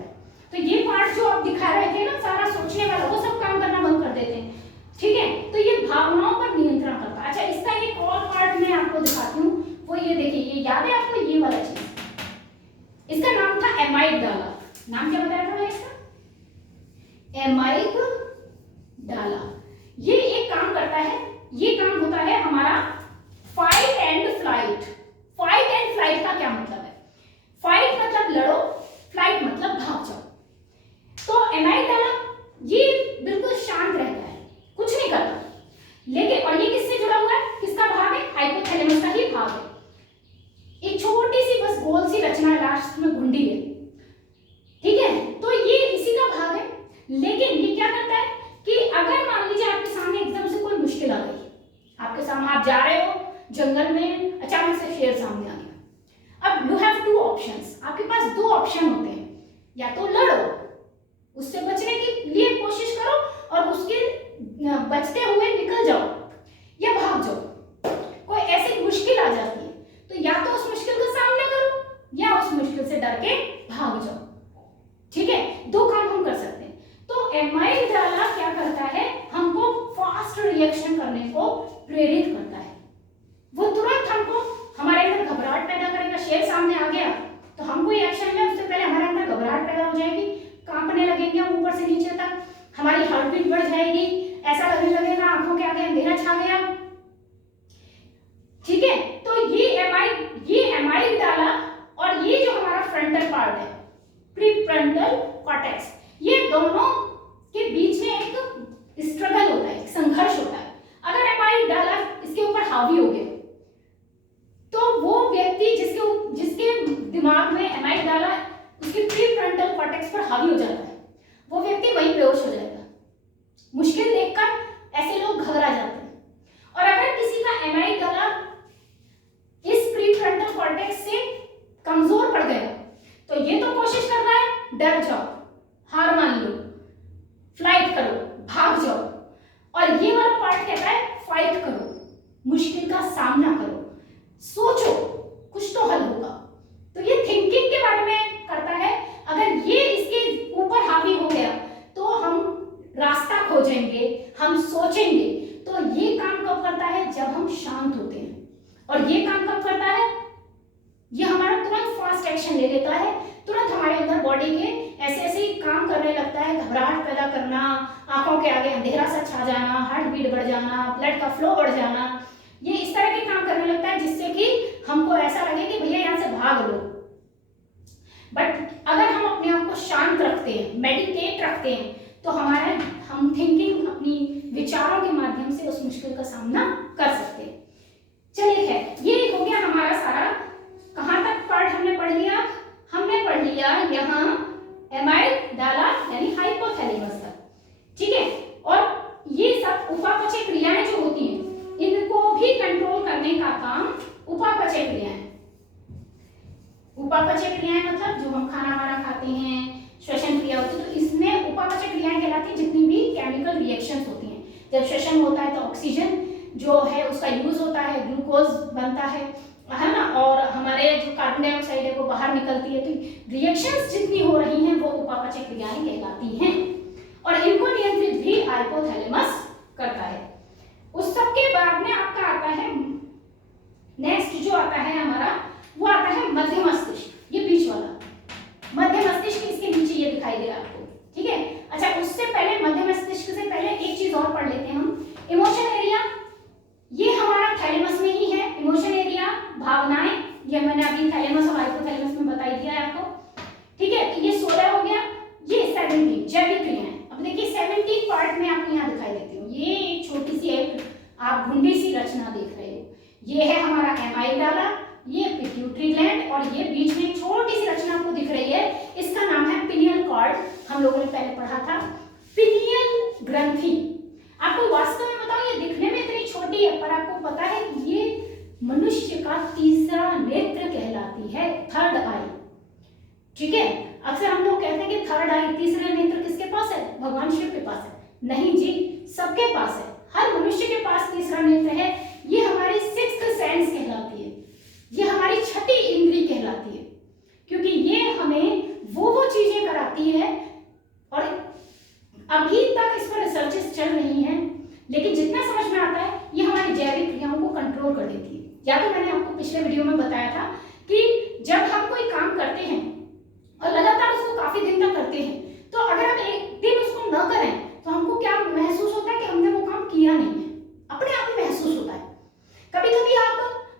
तो ये पार्ट जो आप दिखा रहे थे ना, सारा सोचने वाला, वो सब काम करना बंद कर देते हैं। ठीक है, तो ये भावनाओं पर नियंत्रण करता है। अच्छा, इसका एक और पार्ट मैं आपको दिखाती हूँ, वो ये देखिए, ये याद है आपको ये वाला चीज? इसका नाम था एमाइगडाला। नाम क्या बताया था मैंने इसका? एमाइगडाला। ये एक काम करता है, ये काम होता है हमारा fight and flight. Fight and flight का क्या मतलब है? फाइट मतलब लड़ो, फ्लाइट मतलब भाग जाओ। तो एमाइगडाला ये बिल्कुल शांत रहता है, कुछ नहीं करता, लेकिन और ये किससे जुड़ा हुआ है? किसका भाग है? हाइपोथैलेमस का ही भाग है। एक छोटी सी बस गोल सी रचना है, लास्ट में घुंडी है। ठीक है, तो ये इसी का भाग है। लेकिन ये क्या करता है कि अगर मान लीजिए आपके सामने एकदम से कोई मुश्किल आ गई, आपके सामने, आप जा रहे हो जंगल में, अचानक से शेर सामने आ गया। अब यू हैव 2 ऑप्शंस, आपके पास 2 ऑप्शन होते हैं, या तो लड़ो, उससे बचने के लिए कोशिश करो और उसके बचते हुए निकल जाओ, या भाग जाओ। कोई ऐसी मुश्किल आ जाती है तो या तो उस मुश्किल का सामना करो या उस मुश्किल से डर के भाग जाओ। ठीक है, 2 काम हम कर सकते हैं। तो एमाइगडाला क्या करता है? हमको फास्ट रिएक्शन करने को प्रेरित करता है। वो तुरंत हमको, हमारे अंदर घबराहट पैदा करेगा। शेर सामने आ गया तो हम कोई एक्शन लें उससे पहले हमारे अंदर घबराहट पैदा हो जाएगी, कांपने लगेंगे ऊपर से नीचे तक, हमारी हार्ट बीट बढ़ जाएगी, ऐसा लगने लगेगा आंखों के आगे अंधेरा छा गया। ठीक है, तो ये एमाइगडाला और ये जो हमारा फ्रंटल पार्ट है, प्रीफ्रंटल कॉर्टेक्स, ये दोनों के बीच में एक स्ट्रगल होता है, एक संघर्ष होता है। अगर एमाइगडाला इसके ऊपर हावी हो गया तो वो व्यक्ति जिसके दिमाग में एमाइगडाला उसके प्रीफ्रंटल कॉर्टेक्स पर हावी हो जाता है, वो व्यक्ति वहीं बेहोश हो जाएगा। मुश्किल देखकर ऐसे लोग घबरा जाते हैं, खोजेंगे, हम सोचेंगे। तो ये काम कब करता है? जब हम शांत होते हैं। और ये काम कब करता है? ये हमारा तुरंत फास्ट एक्शन ले लेता है, तुरंत हमारे अंदर बॉडी के ऐसे ऐसे काम करने लगता है, घबराहट पैदा करना, आंखों के आगे अंधेरा सा छा जाना, हार्ट बीट बढ़ जाना, ब्लड का फ्लो बढ़ जाना, ये इस तरह के काम करने लगता है जिससे कि हमको ऐसा लगे कि भैया यहाँ से भाग लो। बट अगर हम अपने आप को शांत रखते हैं, मेडिटेट रखते हैं, तो हम थिंकिंग, अपनी विचारों के माध्यम से उस मुश्किल का सामना कर सकते हैं। चलिए खैर, ये हो गया हमारा सारा, कहाँ तक पार्ट हमने पढ़ लिया? हमने पढ़ लिया यहाँ एमाइगडाला यानी हाइपोथैलेमस तक, ठीक है। और ये सब उपापचय क्रियाएं जो होती हैं, इनको भी कंट्रोल करने का काम उपापचय क्रियाएं। उपापचय क्रियाएं मतलब जो हम खाना वाना खाते हैं, श्वसन क्रिया होती है, तो इसमें उपापचय क्रियाएं कहलाती है जितनी भी केमिकल रिएक्शंस होती हैं। जब श्वसन होता है तो ऑक्सीजन जो है उसका यूज होता है, ग्लूकोज बनता है ना, और हमारे जो कार्बन डाइऑक्साइड है वो बाहर निकलती है। तो रिएक्शंस जितनी हो रही हैं वो उपापचय क्रियाएं कहलाती हैं, और इनको नियंत्रित भी हाइपोथैलेमस करता है। उस सब के बाद में आपका आता है नेक्स्ट, जो आता है हमारा, वो आता है मध्य मस्तिष्क, ये बीच वाला मध्य मस्तिष्क, इसके नीचे ये दिखाई दे रहा है आपको, ठीक है। अच्छा, उससे पहले मध्य मस्तिष्क से पहले एक चीज और पढ़ लेते हैं हम, इमोशन एरिया। ये हमारा थैलेमस में ही है, इमोशन एरिया, भावनाएं, ये मैंने अभी थैलेमस और हाइपोथैलेमस में बताई दिया है आपको, ठीक है। तो ये 16 हो गया, ये 17 जैविक क्रियाएं। अब देखिए 17 पार्ट में आपको यहाँ दिखाई देती हूँ, ये एक छोटी सी एक आप घुंडी सी रचना देख रहे हो, ये है हमारा एमाइगडाला, ये पिट्यूटरी ग्लैंड, और ये बीच में छोटी सी रचना आपको दिख रही है, इसका नाम है पिनियल कॉर्ड। हम लोगों ने पहले पढ़ा था पिनियल ग्रंथि। आपको वास्तव में बताऊं, ये दिखने में इतनी छोटी है, पर आपको पता है ये मनुष्य का तीसरा नेत्र कहलाती है, थर्ड आई, ठीक है। अक्सर हम लोग कहते हैं कि थर्ड आई, तीसरा नेत्र किसके पास है? भगवान शिव के पास है। नहीं जी, सबके पास है, हर मनुष्य के पास तीसरा नेत्र है। ये हमारी सिक्स्थ सेंस कहलाती है, ये हमारी छठी इंद्री कहलाती है, क्योंकि ये हमें वो चीजें कराती है, और अभी तक इस पर रिसर्चेस चल रही हैं, लेकिन जितना समझ में आता है ये हमारी जैविक क्रियाओं को कंट्रोल कर देती है। या तो मैंने आपको पिछले वीडियो में बताया था कि जब हम कोई काम करते हैं और लगातार उसको काफी दिन तक करते हैं, तो अगर हम एक दिन उसको न करें तो हमको क्या महसूस होता है कि हमने वो काम किया नहीं है, अपने आप ही महसूस होता है। कभी कभी आप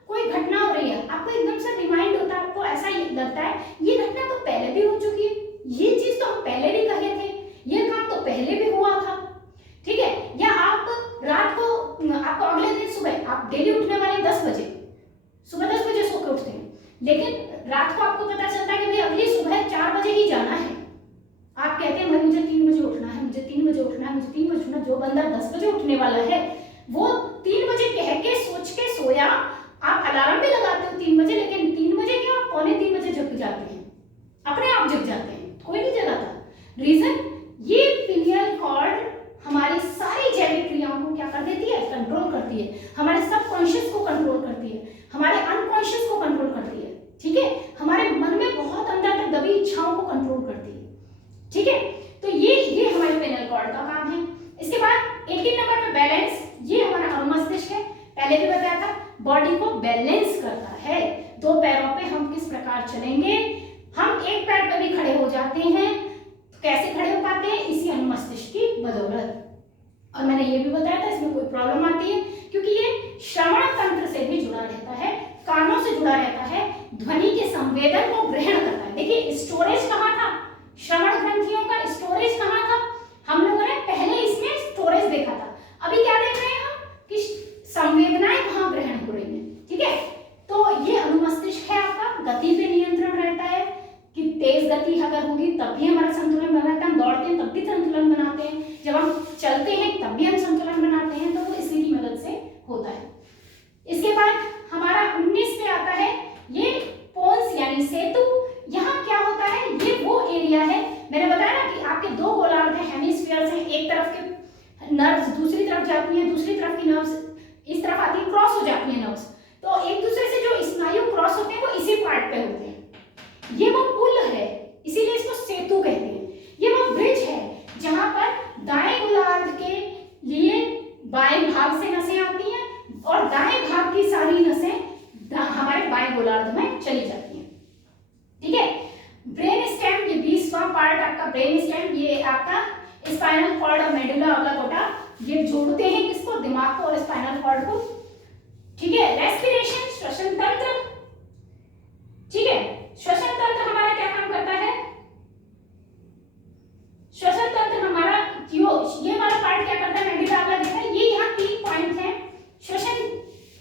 कोई घटना हो रही है, आपको एकदम से रिमाइंड होता है, आपको ऐसा लगता है ये घटना तो पहले भी हो चुकी है, ये चीज तो हम पहले भी कहे थे, ये काम तो पहले भी हुआ था, ठीक है। या आप रात को, आपको अगले दिन सुबह, आप डेली उठने वाले 10 बजे, सुबह 10 बजे सो के उठते हैं, लेकिन रात को आपको पता चलता है कि भाई अगली सुबह 4 बजे ही जाना है। आप कहते हैं भाई मुझे 3 बजे उठना है, मुझे 3 बजे उठना है, मुझे 3 बजे उठना। जो बंदा 10 बजे उठने वाला है वो 3 बजे कह के सोच के सोया, आप अलार्म भी लगाते हो 3 बजे, लेकिन 3 बजे क्यों? आप पौने 3 बजे जग जाते हैं, अपने आप जग जाते हैं, कोई नहीं जगाता। रीजन, ये पिनियल कॉर्ड हमारी सारी जैविक क्रियाओं को क्या कर देती है? कंट्रोल करती है, हमारे सबकॉन्शियस को कंट्रोल करती है, हमारे अनकॉन्शियस को कंट्रोल करती है, ठीक है। हमारे मन में बहुत अंदर तक दबी इच्छाओं को कंट्रोल करती है, ठीक है। तो ये हमारे पिनियल कॉर्ड का काम है। इसके बाद 18 नंबर पे बैलेंस, ये हमारा अनुमस्तिष्क है, पहले भी बताया था, बॉडी को बैलेंस करता है। 2 पैरों पे हम किस प्रकार चलेंगे, हम एक पैर पे भी खड़े हो जाते हैं, तो कैसे खड़े हो पाते हैं? इसी अनुमस्तिष्क की बदौलत। और मैंने ये भी बताया था इसमें कोई प्रॉब्लम आती है क्योंकि ये श्रवण तंत्र से भी जुड़ा रहता है, कानों से जुड़ा रहता है, ध्वनि के संवेदन को ग्रहण करता है। देखिए स्टोरेज कहाँ था, श्रवण ग्रंथियों का स्टोरेज कहाँ था? हम लोगों ने पहले इसमें स्टोरेज देखा था, अभी क्या देख रहे हैं हम कि संवेदनाएं कहाँ ग्रहण हो रही है, ठीक है। तो ये अनुमस्तिष्क है आपका, गति पे नियंत्रण रहता है कि तेज गति अगर होगी तब भी हमारा संतुलन बना रहता है, हम दौड़ते हैं तब भी संतुलन बनाते हैं, जब हम चलते हैं तब भी हम संतुलन बनाते हैं, तो वो इसी की मदद से होता है। इसके बाद हमारा 19 पे आता है ये पोन्स यानी सेतु। यहाँ क्या होता है, ये वो एरिया है, मैंने बताया ना कि आपके 2 गोलार्ध हैं, हेमिस्फीयर्स हैं, एक तरफ के नर्व्स दूसरी तरफ जाती हैं, दूसरी तरफ की नर्व्स इस तरफ आती है, क्रॉस हो जाती है नर्व्स, तो एक दूसरे से जो स्नायु क्रॉस होते हैं वो इसी पार्ट पे होते हैं। ये वो पुल है, इसीलिए इसको सेतु कहते हैं। ये वो ब्रिज है जहां पर दाएं गोलार्ध के कॉर्ड और मेडुला ऑब्लांगेटा ये जोड़ते हैं किसको, दिमाग को और स्पाइनल कॉर्ड को। ठीक है, रेस्पिरेशन, श्वसन तंत्र। ठीक है, श्वसन तंत्र हमारा क्या काम करता है, श्वसन तंत्र हमारा ये वाला पार्ट क्या करता है, मेडुला ऑब्लांगेटा। ये यहाँ 3 पॉइंट हैं, श्वसन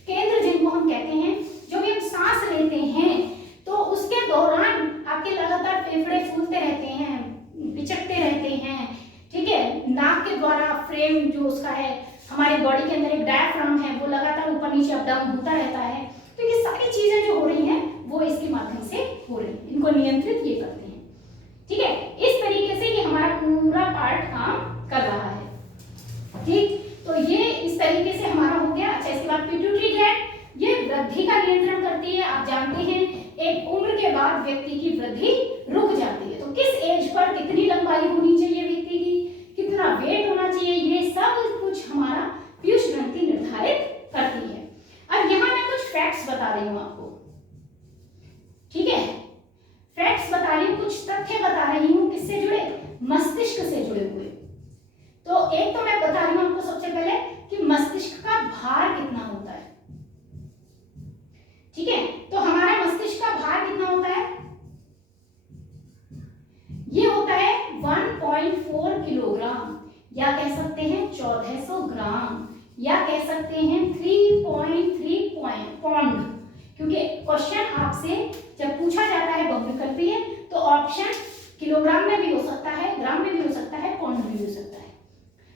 केंद्र जिनको हम कहते हैं। जो भी हम सांस लेते हैं तो उसके दौरान आपके लगातार फेफड़े फूलते रहते हैं, बिचकते रहते हैं। ठीक है, नाक के द्वारा फ्रेम जो उसका है, हमारी बॉडी के अंदर एक डायफ्राम है, वो लगातार ऊपर नीचे अप डाउन होता रहता है। तो ये सारी चीजें जो हो रही हैं वो इसके माध्यम से हो रही हैं, इनको नियंत्रित ये करते हैं। ठीक है, इस तरीके से ये हमारा पूरा पार्ट काम कर रहा है। ठीक, तो ये इस तरीके से हमारा हो गया। अच्छा, इसके बाद पिट्यूटरी ग्लैंड, ये वृद्धि का नियंत्रण करती है। आप जानते हैं एक उम्र के बाद व्यक्ति की वृद्धि रुक जाती है, तो किस एज पर कितनी लंबाई होनी चाहिए व्यक्ति की, कितना वेट होना चाहिए, ये सब कुछ हमारा पीयूष ग्रंथि निर्धारित करती है। अब यहाँ मैं कुछ फैक्ट्स बता रही हूँ आपको। ठीक है, फैक्ट्स बता रही हूँ, कुछ तथ्य बता रही हूँ, किससे जुड़े, मस्तिष्क से जुड़े हुए। तो एक तो मैं बता रही हूँ आपको सबसे पहले कि मस्तिष्क का भार कितना होता है। ठीक है, तो हमारा मस्तिष्क का भार कितना होता है, ये होता है 1.4 किलोग्राम, या कह सकते हैं 1400 ग्राम, या कह सकते हैं 3.3 पौंड। क्योंकि क्वेश्चन आपसे जब पूछा जाता है बहुविकल्पीय तो ऑप्शन किलोग्राम में भी हो सकता है, ग्राम में भी हो सकता है, पौंड में भी हो सकता है।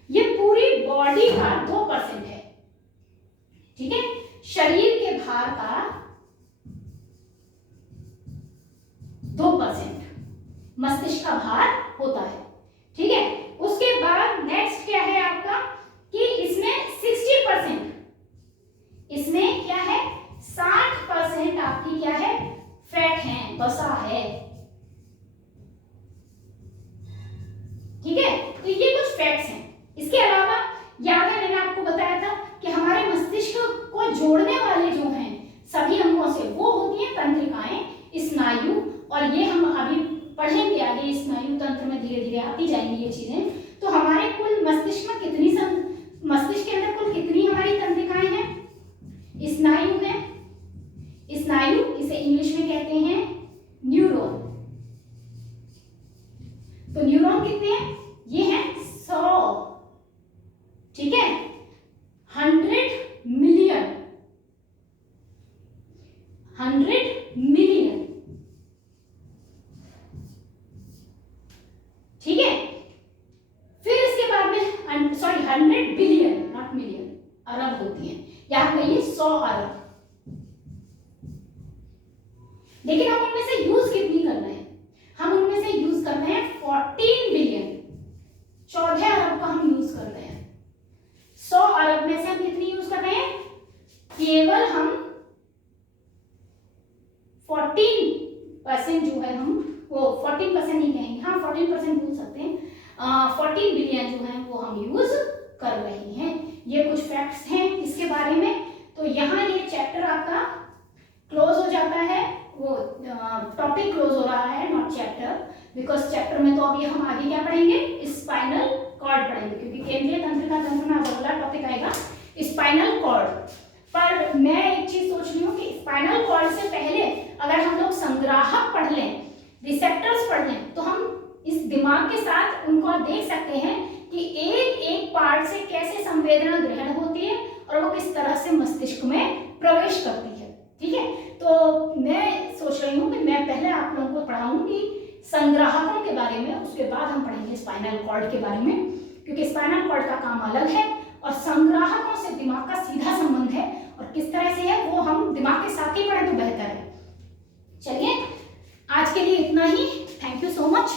ये पूरी बॉडी का 2% है। ठीक है, शरीर के भार का 2% मस्तिष्क का भार होता है। ठीक है, उसके बाद नेक्स्ट क्या है आपका कि इसमें 60%, इसमें क्या है 60% आपकी क्या है, फैट है, वसा है। ठीक है, तो ये कुछ फैक्ट्स हैं। इसके अलावा याद है मैंने आपको बताया था कि हमारे मस्तिष्क को जोड़ने वाले जो हैं सभी अंगों से, वो होती हैं तंत्रिकाएं, स्नायु, और ये हम अभी पढ़ेंगे आगे, स्नायु तंत्र में धीरे धीरे आती जाएंगी ये चीजें। तो हमारे कुल मस्तिष्क में कितनी मस्तिष्क के अंदर कुल कितनी हमारी तंत्रिकाएं हैं, स्नायु है, स्नायु इसे इंग्लिश में कहते हैं न्यूरॉन। तो न्यूरॉन कितने हैं, ये हैं 100। ठीक है, 100 मिलियन, 100 मिलियन। ठीक है, फिर इसके बाद में सॉरी 100 बिलियन, नॉट मिलियन, अरब होती हैं, याद करिए 100 अरब। लेकिन हम उनमें से यूज कितनी कर रहे हैं, हम उनमें से यूज कर रहे हैं 14 बिलियन, 14 अरब का हम यूज कर रहे हैं। 100 अरब में से हम कितनी यूज कर रहे हैं, केवल हम 14% जो है, हम वो 14% नहीं कहेंगे, हाँ 14% बोल सकते हैं, 14 बिलियन जो है वो हम यूज कर रहे हैं। ये कुछ फैक्ट्स हैं इसके बारे में। तो यहाँ ये चैप्टर आपका क्लोज हो जाता है, वो टॉपिक क्लोज हो रहा है, नॉट चैप्टर, बिकॉज चैप्टर में तो अभी हम आगे क्या पढ़ेंगे, स्पाइनल कॉर्ड पढ़ेंगे, क्योंकि केंद्रीय तंत्रिका तंत्र में अगला टॉपिक आएगा स्पाइनल कॉर्ड। पर मैं एक चीज सोच रही हूँ कि स्पाइनल कॉर्ड से पहले अगर हम लोग संग्राहक पढ़ लें, रिसेप्टर्स पढ़ लें, तो हम इस दिमाग के साथ उनको देख सकते हैं कि एक एक पार्ट से कैसे संवेदना ग्रहण होती है और वो किस तरह से मस्तिष्क में प्रवेश करती है। ठीक है, तो मैं सोच रही हूँ कि मैं पहले आप लोगों को पढ़ाऊंगी संग्राहकों के बारे में, उसके बाद हम पढ़ेंगे स्पाइनल कॉर्ड के बारे में, क्योंकि स्पाइनल कॉर्ड का काम अलग है और संग्राहकों से दिमाग का सीधा संबंध है, और किस तरह से है वो हम दिमाग के साथ ही पढ़ें तो बेहतर है। चलिए, आज के लिए इतना ही। Thank you so much.